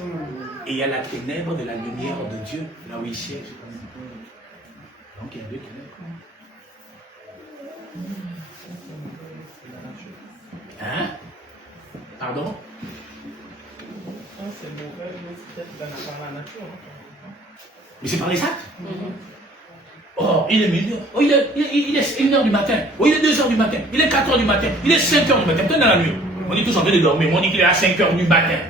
Et il y a la ténèbre de la lumière de Dieu, là où il siège. Donc il y a deux ténèbres. Hein? Pardon? C'est mauvais, mais c'est peut-être dans la nature. Mais c'est par les actes. Oh, il est milieu. Oh, il est 1h du matin. Oh, il est 2h du matin. Il est 4h du matin. Il est 5h du matin. Peut-être dans la nuit. On est tous en train de dormir. On dit qu'il est à 5h du matin.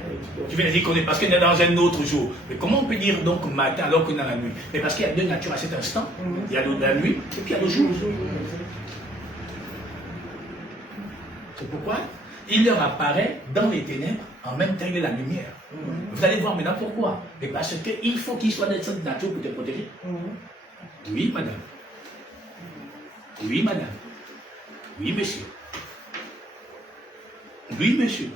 Tu viens de dire qu'on est parce qu'il est dans un autre jour. Mais comment on peut dire donc matin alors qu'on est dans la nuit? Mais parce qu'il y a deux natures à cet instant. Il y a la nuit et puis il y a le jour. C'est pourquoi il leur apparaît dans les ténèbres en même temps que la lumière. Vous allez voir maintenant pourquoi. Mais parce qu'il faut qu'il soit de cette nature pour te protéger. Oui, madame. Oui, madame. Oui, monsieur. Oui, monsieur.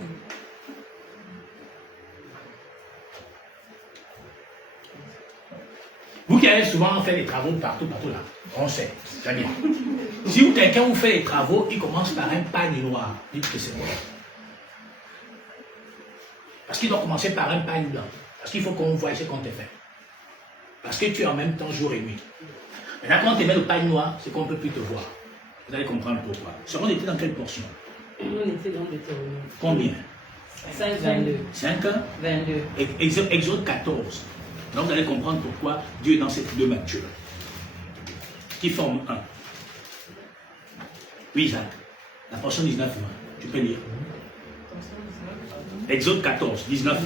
Vous qui avez souvent fait des travaux partout là, on sait, très bien. Si quelqu'un vous fait des travaux, il commence par un pagne noir, dites que c'est bon. Parce qu'il doit commencer par un pagne blanc. Parce qu'il faut qu'on voie ce qu'on te fait. Parce que tu es en même temps jour et nuit. Maintenant, quand on te met le pagne noir, c'est qu'on ne peut plus te voir. Vous allez comprendre pourquoi. On était dans quelle portion? On était dans Deutéronome. Combien? 5, 22. 5, 22. Exode 14. Donc vous allez comprendre pourquoi Dieu est dans cette deux natures qui forment un. Oui, Isaac. La portion 19, tu peux lire. Exode 14, 19.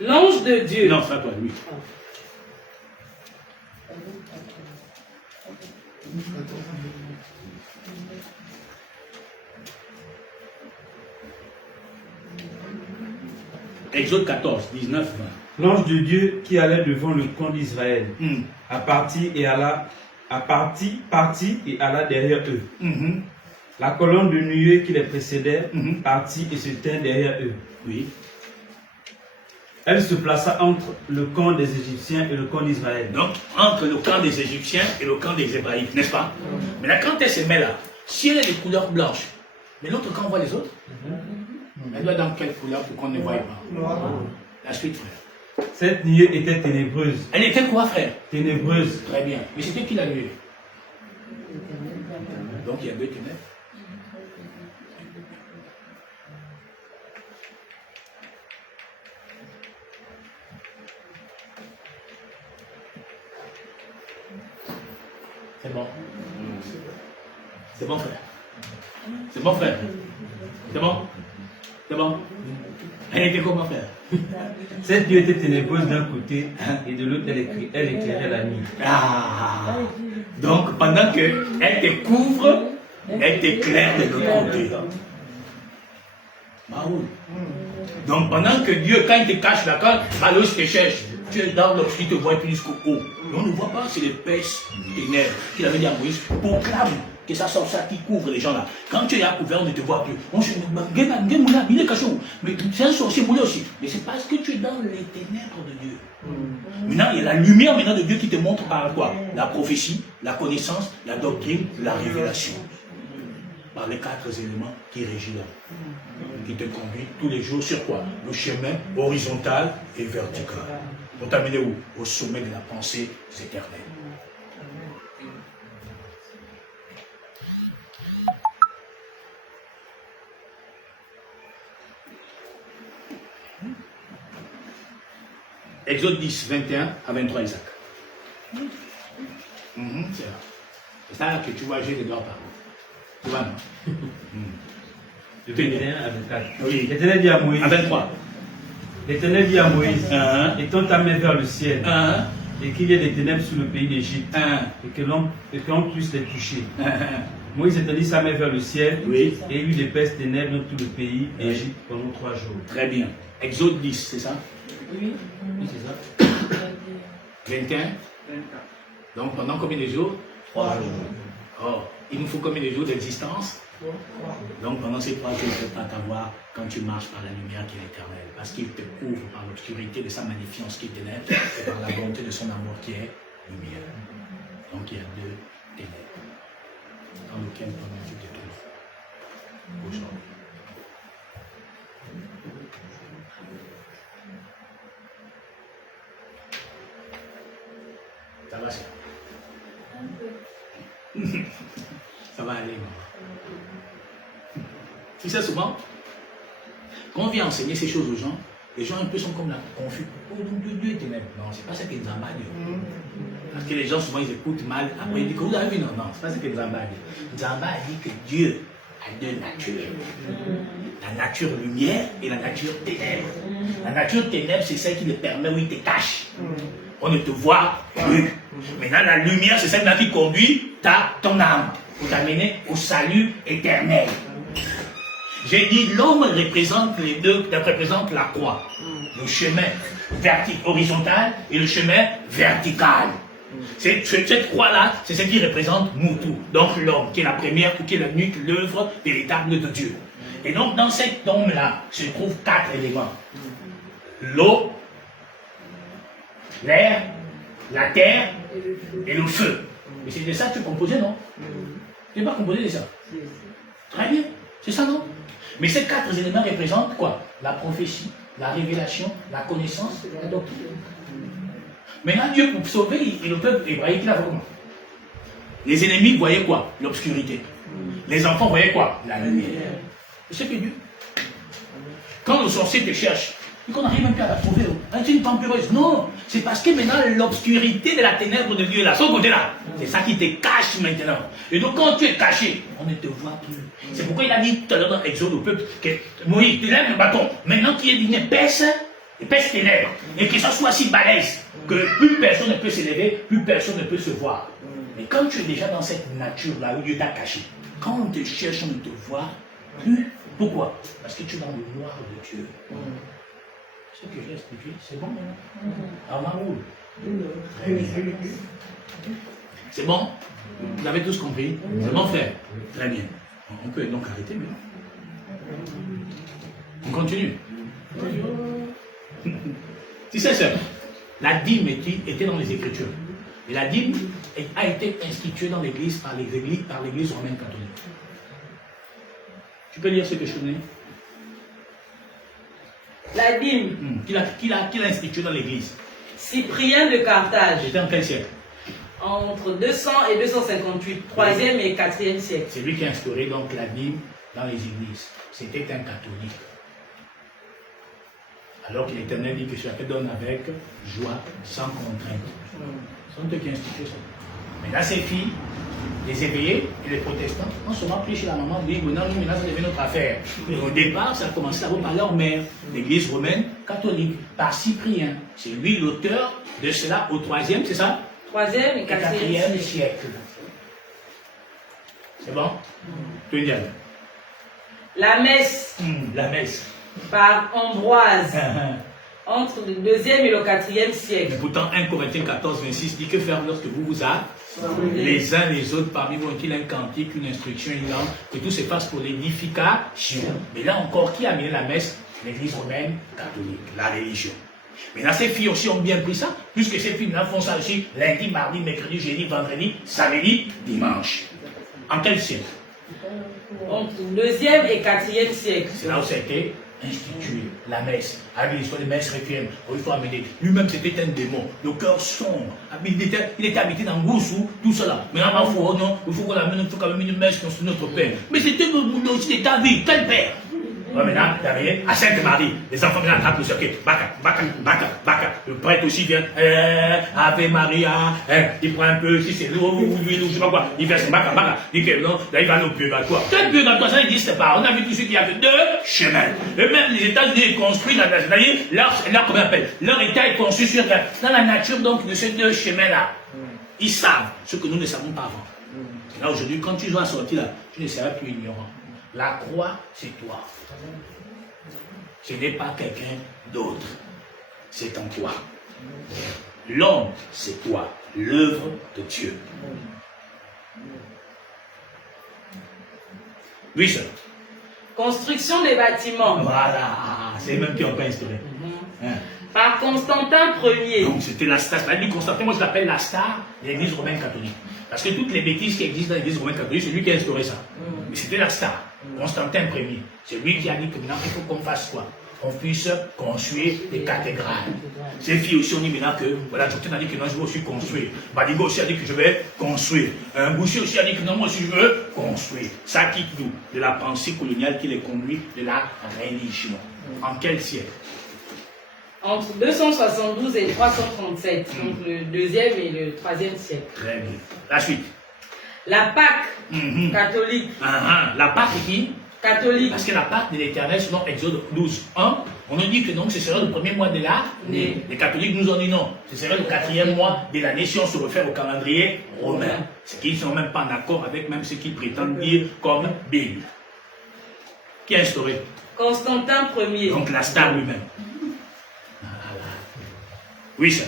L'ange de Dieu. Non, c'est à toi, lui. Exode 14, 19, 20. L'ange de Dieu qui allait devant le camp d'Israël a parti et alla derrière eux. La colonne de nuée qui les précédait partit et se tint derrière eux. Oui. Elle se plaça entre le camp des Égyptiens et le camp d'Israël. Donc, entre le camp des Égyptiens et le camp des Hébraïtes, n'est-ce pas? Mais là, quand elle se met là, si elle est de couleur blanche, mais l'autre camp voit les autres, elle doit être dans quelle couleur pour qu'on ne voie pas? La suite, frère. Cette nuée était ténébreuse. Elle était quoi, frère? Ténébreuse. Très bien. Mais c'était qui la nuée? Donc, il y a deux ténèbres. C'est bon. C'est bon, frère. C'est bon, frère. C'est bon. C'est bon. Elle était comment, frère? Cette nuée était ténébreuse d'un côté et de l'autre, elle éclairait la nuit. Ah. Donc, pendant qu'elle te couvre, elle t'éclaire de l'autre côté. Bah oui. Donc pendant que Dieu, quand il te cache la carte, alors je te cherche. Tu es dans l'obscurité, tu te vois plus jusqu'au haut. Mais on ne voit pas, c'est l'épaisse ténèbres qu'il avait dit à Moïse. Proclame que ça sort ça qui couvre les gens là. Quand tu es à couvert, on ne te voit plus. On se dit, il est caché où? Mais c'est un sorcier moulé aussi. Mais c'est parce que tu es dans les ténèbres de Dieu. Maintenant, il y a la lumière maintenant de Dieu qui te montre par quoi? La prophétie, la connaissance, la doctrine, la révélation. Par les 4 éléments qui régissent l'homme. Qui te conduit tous les jours sur quoi? Le chemin horizontal et vertical. Pour t'amener où? Au sommet de la pensée éternelle. Exode 10, 21 à 23, Isaac. C'est ça que tu vois, j'ai les doigts par où. Tu vois, non? De 21 à 24. Oui. L'Éternel dit à Moïse. À 23. L'Éternel dit à Moïse, étends ta main vers le ciel, et qu'il y ait des ténèbres sur le pays d'Égypte, et que l'on puisse les toucher. Moïse étendit sa main vers le ciel, Oui. et il eut d'épaisses ténèbres dans tout le pays d'Égypte pendant 3 jours. Très bien. Exode 10, c'est ça? Oui. Oui, c'est ça. 21. Donc pendant combien de jours? 3 jours. Oh, il nous faut combien de jours d'existence? Donc pendant ces 3 jours, tu ne peux pas t'avoir quand tu marches par la lumière qui est éternelle. Parce qu'il te couvre par l'obscurité de sa magnificence qui est ténèbres et par la bonté de son amour qui est lumière. Donc il y a 2 ténèbres dans lesquelles tu te trouves aujourd'hui. Ça va, ça? Ça va aller, maman. Tu sais, souvent, quand on vient enseigner ces choses aux gens, les gens un peu sont comme là, confus. Oh, donc Dieu est ténèbres. Non, c'est pas ça qu'ils nous emballent. Parce que les gens, souvent, ils écoutent mal. Après, ils disent que vous avez vu, non, non, c'est pas ça qu'ils nous emballent. Zamba dit que Dieu a 2 natures. La nature lumière et la nature ténèbres. La nature ténèbres, c'est celle qui te permet où il te cache. On ne te voit plus. Maintenant, la lumière, c'est celle-là qui conduit ton âme pour t'amener au salut éternel. J'ai dit, l'homme représente les deux, représente la croix. Le chemin horizontal et le chemin vertical. Cette croix-là, c'est celle qui représente Moutou. Donc l'homme, qui est la première, qui est la nuque, l'œuvre véritable de Dieu. Et donc, dans cet homme-là, se trouvent 4 éléments. L'eau, l'air, la terre et le feu. Et c'est de ça que tu es composé, non? Tu n'es pas composé de ça. Très bien. C'est ça, non? Mais ces 4 éléments représentent quoi? La prophétie, la révélation, la connaissance et la doctrine. Maintenant, Dieu, pour sauver le peuple hébraïque, il a fait comment? Les ennemis voyaient quoi? L'obscurité. Les enfants voyaient quoi? La lumière. C'est que Dieu. Quand le sorcier te cherche, et qu'on n'arrive même plus à la trouver, c'est une tempéreuse. Non, c'est parce que maintenant l'obscurité de la ténèbre de Dieu est là, son côté là. C'est ça qui te cache maintenant. Et donc quand tu es caché, on ne te voit plus. C'est pourquoi il a dit tout à l'heure dans Exode au peuple que Moïse, tu lèves le bâton. Maintenant qu'il y a une épaisse ténèbre, et que ça soit si balèze, que plus personne ne peut s'élever, plus personne ne peut se voir. Mais quand tu es déjà dans cette nature-là où Dieu t'a caché, quand on te cherche, on ne te voit plus. Pourquoi? Parce que tu es dans le noir de Dieu. Ce que j'ai expliqué, c'est bon maintenant? C'est bon? Vous avez tous compris? C'est bon, frère? Très bien. On peut donc arrêter maintenant. On continue. Tu sais, sœur, la dîme était dans les Écritures. Et la dîme a été instituée dans l'Église par l'Église romaine catholique. Tu peux lire ce que je connais? La dîme. Qui l'a institué dans l'église? Cyprien de Carthage. C'était en quel siècle? Entre 200 et 258, 3e et 4e siècle. C'est lui qui a instauré donc la dîme dans les églises. C'était un catholique. Alors que l'Éternel dit que tu te donne avec joie, sans contrainte. C'est eux qui instituent ça. Mais là, ces filles, les éveillés et les protestants, ont seulement pris chez la maman, dit, non, nous, maintenant, ça devient notre affaire. Et au départ, ça a commencé d'abord par leur mère, l'église romaine catholique, par Cyprien. C'est lui l'auteur de cela au 3e, c'est ça? 3e et 4e siècle. C'est bon? Tu veux dire? La messe. La messe. par Ambroise, entre le 2e et le 4e siècle. Mais pourtant, 1 Corinthiens 14, 26 dit que faire lorsque vous vous les uns les autres parmi vous ont-ils un cantique, une instruction, une langue, que tout se fasse pour l'édification. Mais là encore, qui a amené la messe? L'église romaine catholique, la religion. Maintenant, ces filles aussi ont bien pris ça, puisque ces filles font ça aussi lundi, mardi, mercredi, jeudi, vendredi, samedi, dimanche. En quel siècle? Entre le 2e et 4e siècle. C'est là où ça a été institué, la messe. Avec l'histoire des messes requiem, il faut amener. Lui-même, c'était un démon, le cœur sombre. Il était habité dans Goussou, tout cela. Maintenant, il faut qu'on amène, il faut quand même une messe contre notre Père. Mais c'était aussi de David, quel Père? Maintenant, à Sainte-Marie, les enfants viennent attraper le circuit. Baka. Le prêtre aussi vient. Ave Maria. Il prend un peu, si c'est l'eau ou l'huile ou je sais pas quoi. Il fait son baka. Il dit que non, là il va aller au purgatoire. Quel purgatoire, ça n'existe pas. On a vu tout ce qu'il y a que 2 chemins. Et même les États-Unis construisent leur État est construit dans la nature donc de ces 2 chemins-là. Ils savent ce que nous ne savons pas avant. Et là aujourd'hui, quand tu dois sortir là, tu ne seras plus ignorant. La croix, c'est toi. Ce n'est pas quelqu'un d'autre. C'est en toi. L'homme, c'est toi. L'œuvre de Dieu. Oui, sir. Construction des bâtiments. Voilà. C'est même qui n'ont pas instauré. Par Constantin Ier. Donc c'était la star. Constantin, moi je l'appelle la star de l'église romaine catholique. Parce que toutes les bêtises qui existent dans l'église romaine catholique, c'est lui qui a instauré ça. Mais c'était la star. Constantin Ier. C'est lui qui a dit que maintenant il faut qu'on fasse quoi? On puisse construire des cathédrales. Ces filles aussi ont dit maintenant que, voilà, Jotin a dit que non, je veux aussi construire. Badigo aussi a dit que je vais construire. Boucher aussi a dit que non, moi aussi je veux construire. Ça quitte nous de la pensée coloniale qui les conduit de la religion. En quel siècle? Entre 272 et 337, donc le 2e et le 3e siècle. Très bien. La suite. La Pâque catholique. La Pâque est qui? Catholique. Parce que la Pâque de l'Éternel, selon Exode 12, 1, on nous dit que donc ce serait le premier mois de l'année. Les catholiques nous ont dit non, ce serait le 4e mois de l'année si on se réfère au calendrier romain. Ce qui ne sont même pas en accord avec même ce qu'ils prétendent dire comme Bible. Qui a instauré? Constantin Ier. Donc la star lui-même. Oui, sir.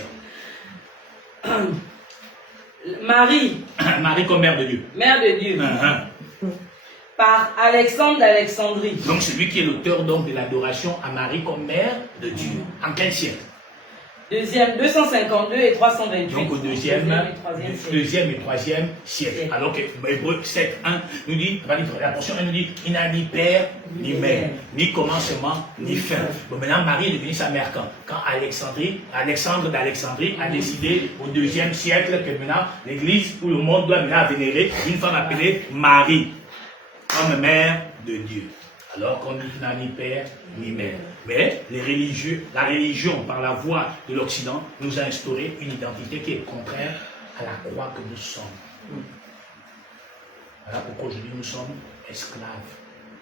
Marie. Marie comme mère de Dieu. Mère de Dieu. Par Alexandre d'Alexandrie. Donc c'est lui qui est l'auteur donc de l'adoration à Marie comme mère de Dieu. En quel siècle? 252 et 328. Donc au deuxième et troisième siècle. Alors que Hébreux 7, 1 nous dit, la portion 1 nous dit, il n'a ni père, ni mère, ni commencement, ni fin. Bon, maintenant Marie est devenue sa mère quand Alexandre d'Alexandrie a décidé au 2e siècle que maintenant l'Église ou le monde doit maintenant vénérer une femme appelée Marie, comme mère de Dieu. Alors qu'on n'a ni père ni mère. Mais la religion, par la voie de l'Occident, nous a instauré une identité qui est contraire à la croix que nous sommes. Voilà pourquoi aujourd'hui nous sommes esclaves.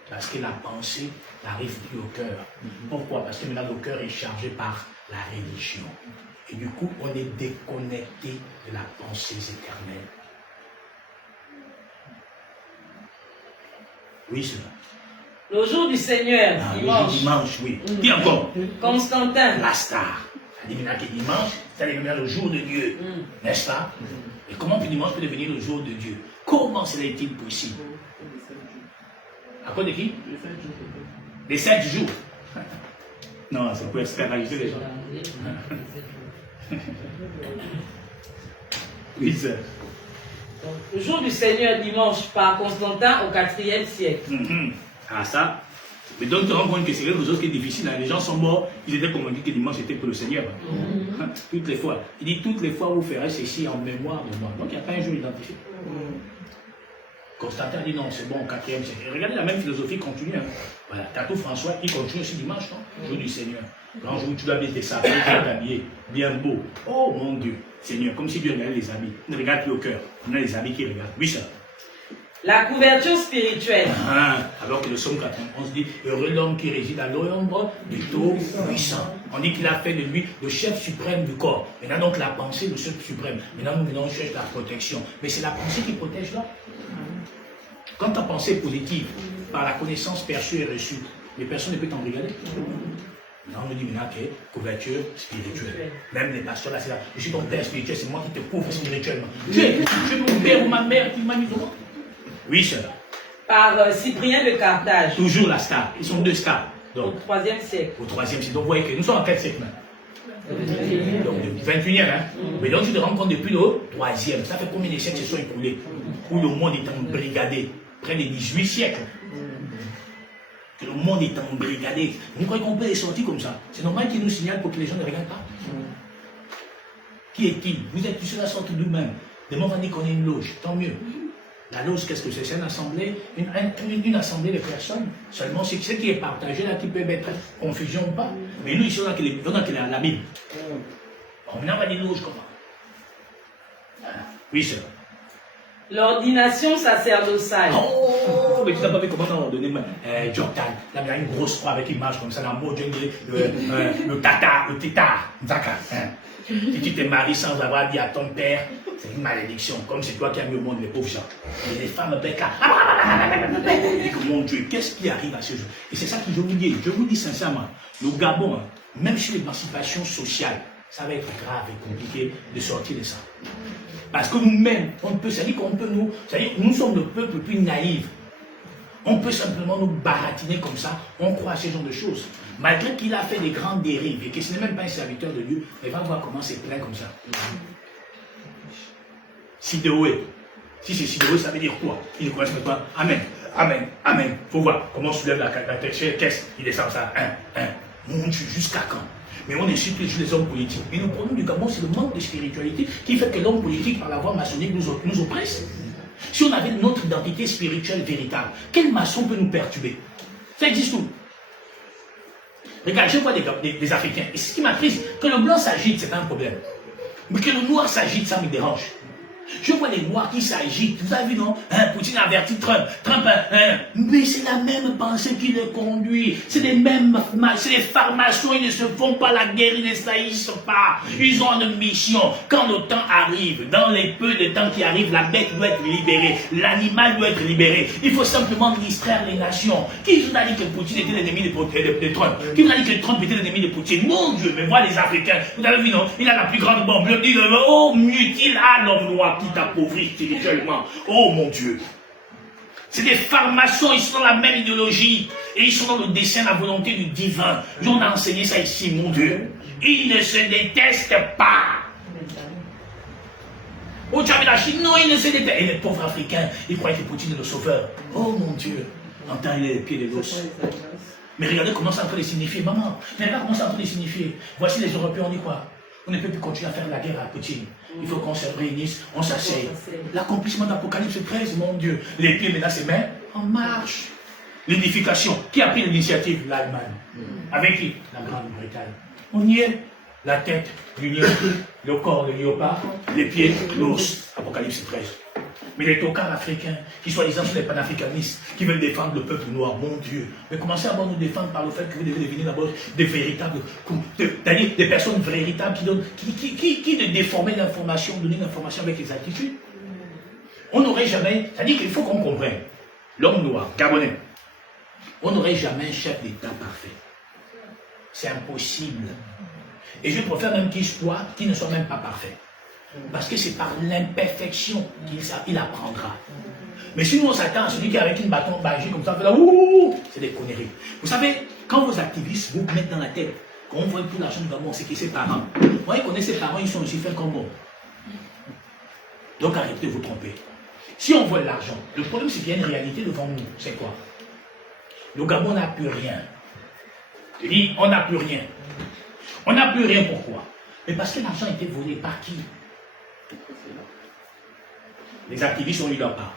Parce que la pensée n'arrive plus au cœur. Pourquoi? Parce que maintenant le cœur est chargé par la religion. Et du coup, on est déconnecté de la pensée éternelle. Oui, c'est vrai. Le jour du Seigneur, dimanche. Dimanche, oui. Qui encore? Constantin. La star. Ça dit maintenant que dimanche, ça devient le jour de Dieu. N'est-ce pas? Et comment dimanche peut devenir le jour de Dieu? Comment cela est-il possible? À cause de qui? Les 7 jours. Non, ça peut externaliser les gens. Oui, sir. Le jour du Seigneur, dimanche, par Constantin au 4e siècle. Ah ça, mais donc tu te rends compte que c'est quelque chose qui est difficile. Les gens sont morts, ils étaient convaincus que dimanche était pour le Seigneur. Toutes les fois. Il dit toutes les fois vous ferez ceci en mémoire de moi. Donc il n'y a pas un jour identifié. Constantin dit non, c'est bon, au 4e siècle. Et regardez, la même philosophie continue. Voilà, Tatou François, il continue aussi dimanche, non? Jour du Seigneur. Grand jour où tu dois bien tes sapins, tu dois t'habiller, bien beau. Oh mon Dieu, Seigneur, comme si Dieu regardait les habits. Il ne regarde plus au cœur. On a les habits qui regardent. Oui, ça. La couverture spirituelle. Alors que le psaume 91 dit, heureux l'homme qui réside à l'ombre du Tout-Puissant. On dit qu'il a fait de lui le chef suprême du corps. Maintenant donc la pensée, le chef suprême. Maintenant on cherche la protection. Mais c'est la pensée qui protège l'homme. Quand ta pensée est positive, par la connaissance perçue et reçue, mais personne ne peut t'embrigader. Là, on nous dit maintenant que couverture spirituelle. Même les pasteurs là, c'est là. Je suis ton père spirituel, c'est moi qui te couvre spirituellement. Tu es mon père ou ma mère qui m'a mis devant. Oui, sœur. Par Cyprien de Carthage. Toujours la star. Ils sont deux stars. Donc, Au 3e siècle. au 3e siècle. Donc, vous voyez que nous sommes en quel siècle maintenant? Donc, le 21e, hein. Mais donc, tu te rends compte depuis le 3e. Ça fait combien de siècles se sont écoulés où le monde est embrigadé? Près de 18 siècles. Que le monde est embrigadé. Vous croyez qu'on peut les sortir comme ça? C'est normal qu'ils nous signalent pour que les gens ne regardent pas. Qui est-il? Vous êtes tous à la sorte d'eux-mêmes. Demain, on va dire qu'on est une loge. Tant mieux. La loge, qu'est-ce que c'est? C'est une assemblée, une assemblée de personnes. Seulement, c'est ce qui est partagé là qui peut mettre confusion ou pas. Mais nous, ici, on a que la Bible. Bon, maintenant, on va dire loge comment? Oui, sœur. L'ordination sacerdotale. Oh, mais tu n'as pas vu comment on a ordonné Jordan. Là, il y a une grosse croix avec une image comme ça dans le mot le tétard, Si tu te maries sans avoir dit à ton père, c'est une malédiction. Comme c'est toi qui as mis au monde les pauvres gens. Et les femmes bec et que mon Dieu, qu'est-ce qui arrive à ce jour? Et c'est ça que je vous dis sincèrement. Le Gabon, hein, même sur l'émancipation sociale, ça va être grave et compliqué de sortir de ça. Parce que nous-mêmes, on peut, c'est-à-dire qu'on peut nous, c'est-à-dire nous sommes le peuple le plus naïf. On peut simplement nous baratiner comme ça, on croit à ce genre de choses. Malgré qu'il a fait des grandes dérives et que ce n'est même pas un serviteur de Dieu, mais va voir comment c'est plein comme ça. Sidéoé. Si c'est Sidéoé, ça veut dire quoi? Il ne correspond pas. Amen. Amen. Amen. Faut voir comment on soulève la tête. Qu'est-ce? Il descend ça. Mon Dieu, jusqu'à quand? Mais on insulte les hommes politiques. Et le problème du Gabon, c'est le manque de spiritualité qui fait que l'homme politique, par la voie maçonnique, nous oppresse. Si on avait notre identité spirituelle véritable, quel maçon peut nous perturber? Ça existe où? Regarde, je vois des Africains. Et ce qui m'attriste, que le blanc s'agite, c'est pas un problème. Mais que le noir s'agite, ça me dérange. Je vois les noirs qui s'agitent. Vous avez vu, non? Poutine a averti Trump. Mais c'est la même pensée qui le conduit. C'est les mêmes, c'est les pharmaciens, ils ne se font pas la guerre, ils ne saillissent pas. Ils ont une mission. Quand le temps arrive, dans les peu de temps qui arrivent, la bête doit être libérée. L'animal doit être libéré. Il faut simplement distraire les nations. Qui vous a dit que Poutine était l'ennemi de Trump? Qui vous a dit que Trump était l'ennemi de Poutine? Mon Dieu, mais voilà les Africains. Vous avez vu, non? Il a la plus grande bombe. Il dit, oh, mutile à l'homme noir qui t'appauvrit spirituellement. Oh mon Dieu. C'est des pharmaciens, ils sont dans la même idéologie. Et ils sont dans le dessein, la volonté du divin. On a enseigné ça ici, mon Dieu. Ils ne se détestent pas. Oh, tu as vu la Chine? Non, ils ne se détestent. Et les pauvres Africains, ils croient que Poutine est le sauveur. Oh mon Dieu. Entends, il est les pieds de l'os. Mais regardez comment c'est en train de signifier. Maman, mais regarde comment c'est en train de signifier. Voici les Européens, on dit quoi? On ne peut plus continuer à faire la guerre à Poutine. Il faut qu'on se réunisse, on s'asseye. L'accomplissement d'Apocalypse 13, mon Dieu. Les pieds maintenant, c'est mains en marche. L'édification. Qui a pris l'initiative? L'Allemagne. Avec qui? La Grande-Bretagne. On y est. La tête, l'union. Le corps, le léopard. Les pieds, l'os. Apocalypse 13. Mais les tocards africains, qui soi-disant sont des panafricanistes, qui veulent défendre le peuple noir, mon Dieu. Mais commencez à nous défendre par le fait que vous devez devenir d'abord des véritables, c'est-à-dire des personnes véritables qui ne déforment l'information, donner l'information avec exactitude. On n'aurait jamais, c'est-à-dire qu'il faut qu'on comprenne, l'homme noir, gabonais, on n'aurait jamais un chef d'État parfait. C'est impossible. Et je préfère même qu'il ne soit même pas parfait. Parce que c'est par l'imperfection qu'il apprendra. Mais si nous on s'attend à celui qui est avec une bâton magique comme ça, c'est des conneries. Vous savez, quand vos activistes vous mettent dans la tête, quand on voit tout l'argent du Gabon, c'est que ses parents, vous voyez qu'on est ses parents, ils sont aussi faits comme bon. Donc arrêtez de vous tromper. Si on voit l'argent, le problème c'est qu'il y a une réalité devant nous. C'est quoi? Le Gabon n'a plus rien. Je dis, on n'a plus rien. On n'a plus rien, pourquoi? Mais parce que l'argent a été volé par qui? Les activistes ont eu leur part.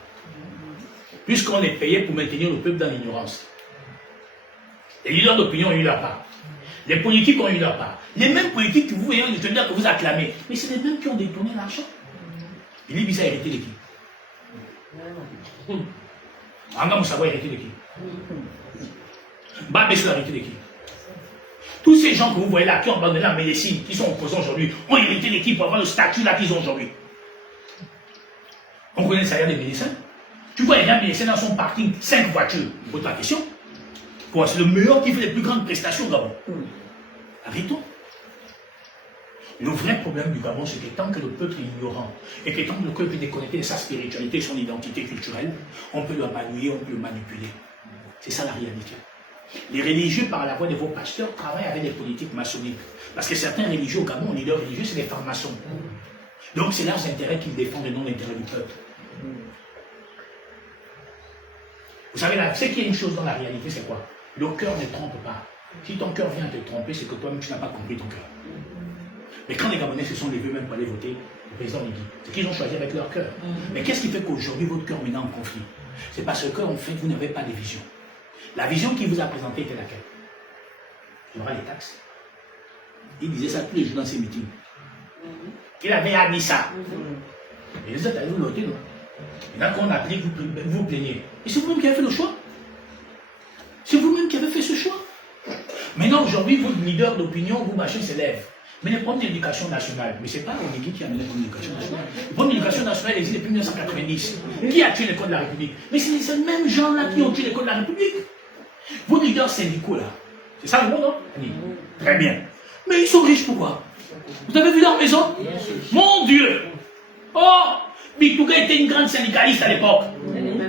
Puisqu'on est payé pour maintenir le peuple dans l'ignorance. Les leaders d'opinion ont eu leur part. Les politiques ont eu leur part. Les mêmes politiques que vous voyez, que vous acclamez. Mais c'est les mêmes qui ont détourné l'argent. Et l'Ibissa a hérité de qui? Anga Moussawa a hérité de qui? Babessou a hérité de qui? Tous ces gens que vous voyez là, qui ont abandonné la médecine, qui sont opposés aujourd'hui, ont hérité de qui pour avoir le statut là qu'ils ont aujourd'hui? On connaît le salaire des médecins. Tu vois, il y a un médecin dans son parking, 5 voitures. Pose la question. Quoi, c'est le meilleur qui fait les plus grandes prestations au Gabon. Arrêtons. Le vrai problème du Gabon, c'est que tant que le peuple est ignorant et que tant que le peuple est déconnecté de sa spiritualité et son identité culturelle, on peut le manouiller, on peut le manipuler. C'est ça la réalité. Les religieux, par la voix de vos pasteurs, travaillent avec des politiques maçonniques. Parce que certains religieux au Gabon, leaders religieux, c'est des francs-maçons. Donc c'est leurs intérêts qu'ils défendent et non l'intérêt du peuple. Vous savez, ce qui est une chose dans la réalité, c'est quoi? Le cœur ne trompe pas. Si ton cœur vient te tromper, c'est que toi-même, tu n'as pas compris ton cœur. Mais quand les Gabonais se sont levés même pour aller voter, le président Ligi, c'est qu'ils ont choisi avec leur cœur. Mais qu'est-ce qui fait qu'aujourd'hui, votre cœur maintenant en conflit? C'est parce que, en fait, vous n'avez pas de vision. La vision qu'il vous a présentée était laquelle? Il y aura les taxes. Il disait ça tous les jours dans ses meetings. Il avait dit ça. Et vous êtes allés vous voter, non? Maintenant qu'on applique, vous vous plaignez. Et c'est vous-même qui avez fait le choix. C'est vous-même qui avez fait ce choix. Maintenant, aujourd'hui, votre leader d'opinion, vous machin s'élève. Mais les problèmes d'éducation nationale, mais ce n'est pas Onegui qui a mené l'éducation nationale. Le problème d'éducation nationale existe depuis 1990. Qui a tué l'école de la République? Mais c'est ces mêmes gens-là qui ont tué l'école de la République. Vos leaders syndicaux, là, c'est ça le mot, non? Très bien. Mais ils sont riches, pourquoi? Vous avez vu leur maison? Mon Dieu! Oh! Bitouga était une grande syndicaliste à l'époque.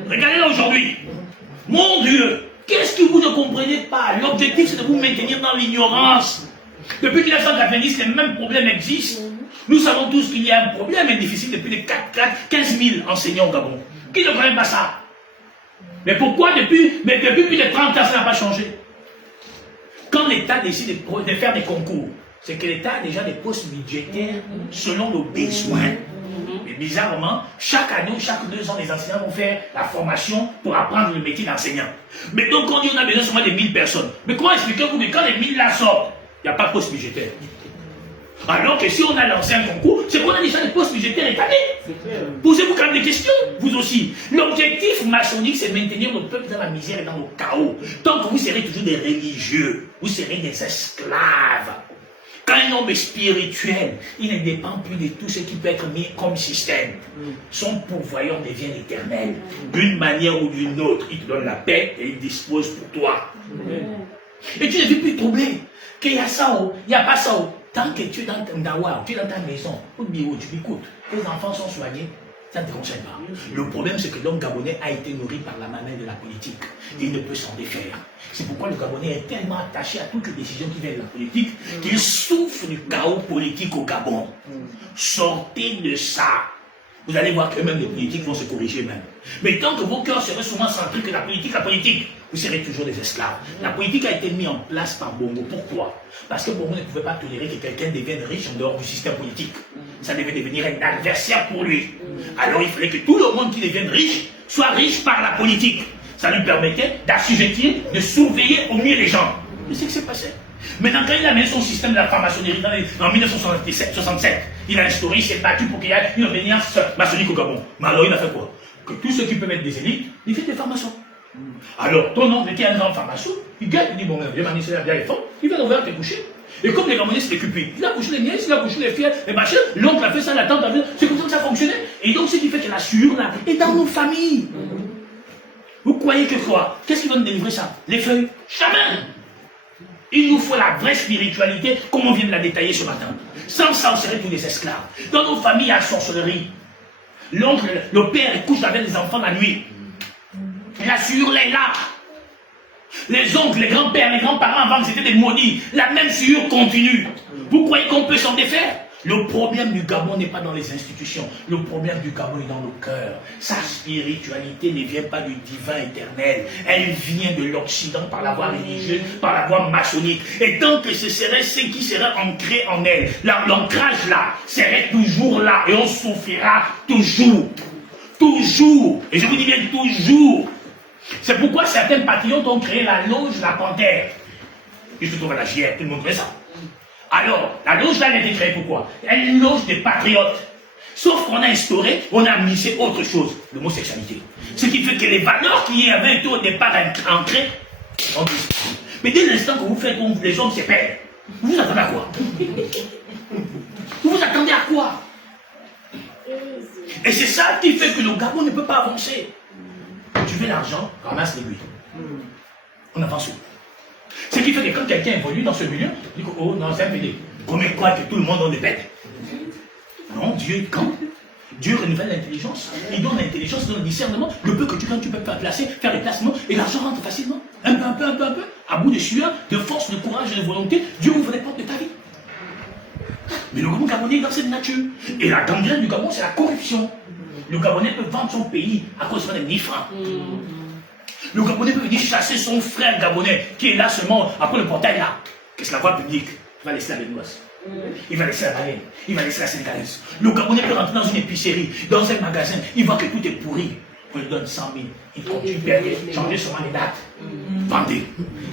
Regardez-la aujourd'hui. Mon Dieu! Qu'est-ce que vous ne comprenez pas? L'objectif, c'est de vous maintenir dans l'ignorance. Depuis 1990, les mêmes problèmes existent. Nous savons tous qu'il y a un problème difficile depuis les 15 000 enseignants au Gabon. Qui ne connaît pas ça? Mais pourquoi depuis plus de 30 ans, ça n'a pas changé? Quand l'État décide de faire des concours, c'est que l'État a déjà des postes budgétaires selon nos besoins. Mais bizarrement, chaque année ou chaque 2 ans, les enseignants vont faire la formation pour apprendre le métier d'enseignant. Mais donc, on dit qu'on a besoin seulement de 1000 personnes. Mais comment expliquez-vous que quand les 1000 là sortent, il n'y a pas de poste budgétaire? Alors que si on a lancé un concours, c'est qu'on a déjà des postes budgétaires établis. Posez-vous quand même des questions, vous aussi. L'objectif maçonnique, c'est de maintenir notre peuple dans la misère et dans le chaos. Tant que vous serez toujours des religieux, vous serez des esclaves. Quand un homme est spirituel, il ne dépend plus de tout ce qui peut être mis comme système. Son pourvoyeur devient éternel. D'une manière ou d'une autre, il te donne la paix et il dispose pour toi. Et tu ne vis plus troublé. Qu'il y a ça, il n'y a pas ça. Tant que tu es dans ton dawa, tu es dans ta maison, au bureau, tu écoutes, tes enfants sont soignés, ça ne te concerne pas. Le problème, c'est que l'homme gabonais a été nourri par la mamelle de la politique. Et il ne peut s'en défaire. C'est pourquoi le Gabonais est tellement attaché à toutes les décisions qui viennent de la politique qu'il souffre du chaos politique au Gabon. Sortez de ça. Vous allez voir que même les politiques vont se corriger même. Mais tant que vos cœurs seraient souvent centrés que la politique, vous serez toujours des esclaves. La politique a été mise en place par Bongo. Pourquoi? Parce que Bongo ne pouvait pas tolérer que quelqu'un devienne riche en dehors du système politique. Ça devait devenir un adversaire pour lui. Alors il fallait que tout le monde qui devienne riche soit riche par la politique. Ça lui permettait d'assujettir, de surveiller au mieux les gens. Mais c'est ce qui s'est passé. Maintenant, quand il a mis son système de la franc-maçonnerie en 1967, il a instauré, il s'est battu pour qu'il y ait une obédience maçonnique au Gabon. Mais alors, il a fait quoi? Que tous ceux qui peuvent être des élites, ils font des francs-maçons. Alors, ton oncle était un grand franc-maçon, il gagne, il dit, bon, viens m'annoncer bien les femmes, il vient ouvrir tes coucher. Et comme les Gabonais se décupaient, il a couché les nièces, il a couché les filles, les machins, l'oncle a fait ça, la tante a fait ça, c'est comme ça que ça fonctionnait. Et donc, ce qui fait que la sueur là est dans nos familles. Vous croyez que quoi? Qu'est-ce qui va nous délivrer ça? Les feuilles? Jamais! Il nous faut la vraie spiritualité, comme on vient de la détailler ce matin. Sans ça, on serait tous des esclaves. Dans nos familles, il y a la sorcellerie. L'oncle, le père, il couche avec les enfants la nuit. La sueur est là. Les oncles, les grands-pères, les grands-parents, avant, c'était des maudits. La même sueur continue. Vous croyez qu'on peut s'en défaire? Le problème du Gabon n'est pas dans les institutions. Le problème du Gabon est dans nos cœurs. Sa spiritualité ne vient pas du divin éternel. Elle vient de l'Occident par la voie religieuse, par la voie maçonnique. Et tant que ce serait ce qui serait ancré en elle, l'ancrage là serait toujours là. Et on souffrira toujours. Toujours. Et je vous dis bien toujours. C'est pourquoi certains patriotes ont créé la loge La Panthère. Qui se trouve à la JR. Tout le monde connaît ça. Alors, la loge là, elle a été créée pourquoi? Elle est une loge des patriotes. Sauf qu'on a instauré, on a mis autre chose, l'homosexualité. Ce qui fait que les valeurs qui y avaient été au départ ancrées, ont disparu. Mais dès l'instant que vous faites comme les hommes se perdent, vous vous attendez à quoi? Vous vous attendez à quoi? Et c'est ça qui fait que le Gabon ne peut pas avancer. Tu veux l'argent, ramasse l'aiguille. On avance où? Ce qui fait que quand quelqu'un évolue dans ce milieu, il dit que, oh non, c'est un PD. Comment croire que tout le monde en est bête? Non, Dieu, quand Dieu renouvelle l'intelligence, il donne l'intelligence, il donne le discernement, le peu que tu peux faire placer, faire les placements, et l'argent rentre facilement. Un peu, à bout de sueur, de force, de courage et de volonté, Dieu ouvre les portes de ta vie. Mais le Gabonais est dans cette nature. Et la gangrène du Gabon, c'est la corruption. Le Gabonais peut vendre son pays à cause de 1000 francs. Le Gabonais peut venir chasser son frère Gabonais qui est là seulement après le portail là. Qu'est-ce que la voie publique? Il va laisser la bénoise. Il va laisser la Malienne. Il va laisser la Sénégalaise. Le Gabonais peut rentrer dans une épicerie, dans un magasin. Il voit que tout est pourri. On lui donne 100 000. Il continue de changer seulement les dates. Vendez.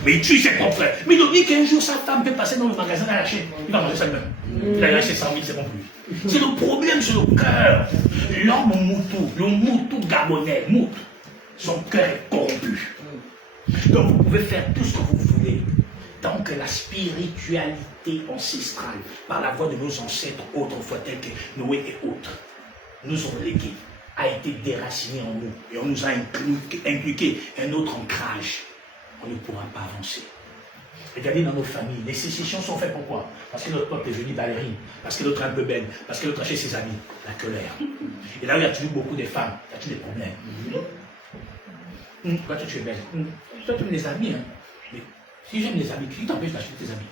Mais il tue ses propres frères. Mais il dit qu'un jour sa femme peut passer dans le magasin à l'acheter. Il va manger ça lui-même. Il a lâché 100 000, c'est bon pour lui. C'est le problème sur le cœur. L'homme moutou, le moutou gabonais, moutou, son cœur est corrompu. Donc vous pouvez faire tout ce que vous voulez. Tant que la spiritualité ancestrale, par la voix de nos ancêtres autrefois, tels que Noé et autres, nous ont légué, a été déraciné en nous. Et on nous a inculqué un autre ancrage. On ne pourra pas avancer. Regardez dans nos familles, les sécessions sont faites pourquoi? Parce que notre peuple est devenu ballerine, parce que l'autre est un peu belle, parce que l'autre a chez ses amis, la colère. Et là où il y a toujours beaucoup de femmes, il y a toujours des problèmes. Toi, tu es belle. Toi, tu aimes les amis. Hein. Mais si j'aime les amis, qui t'empêche d'acheter tes amis?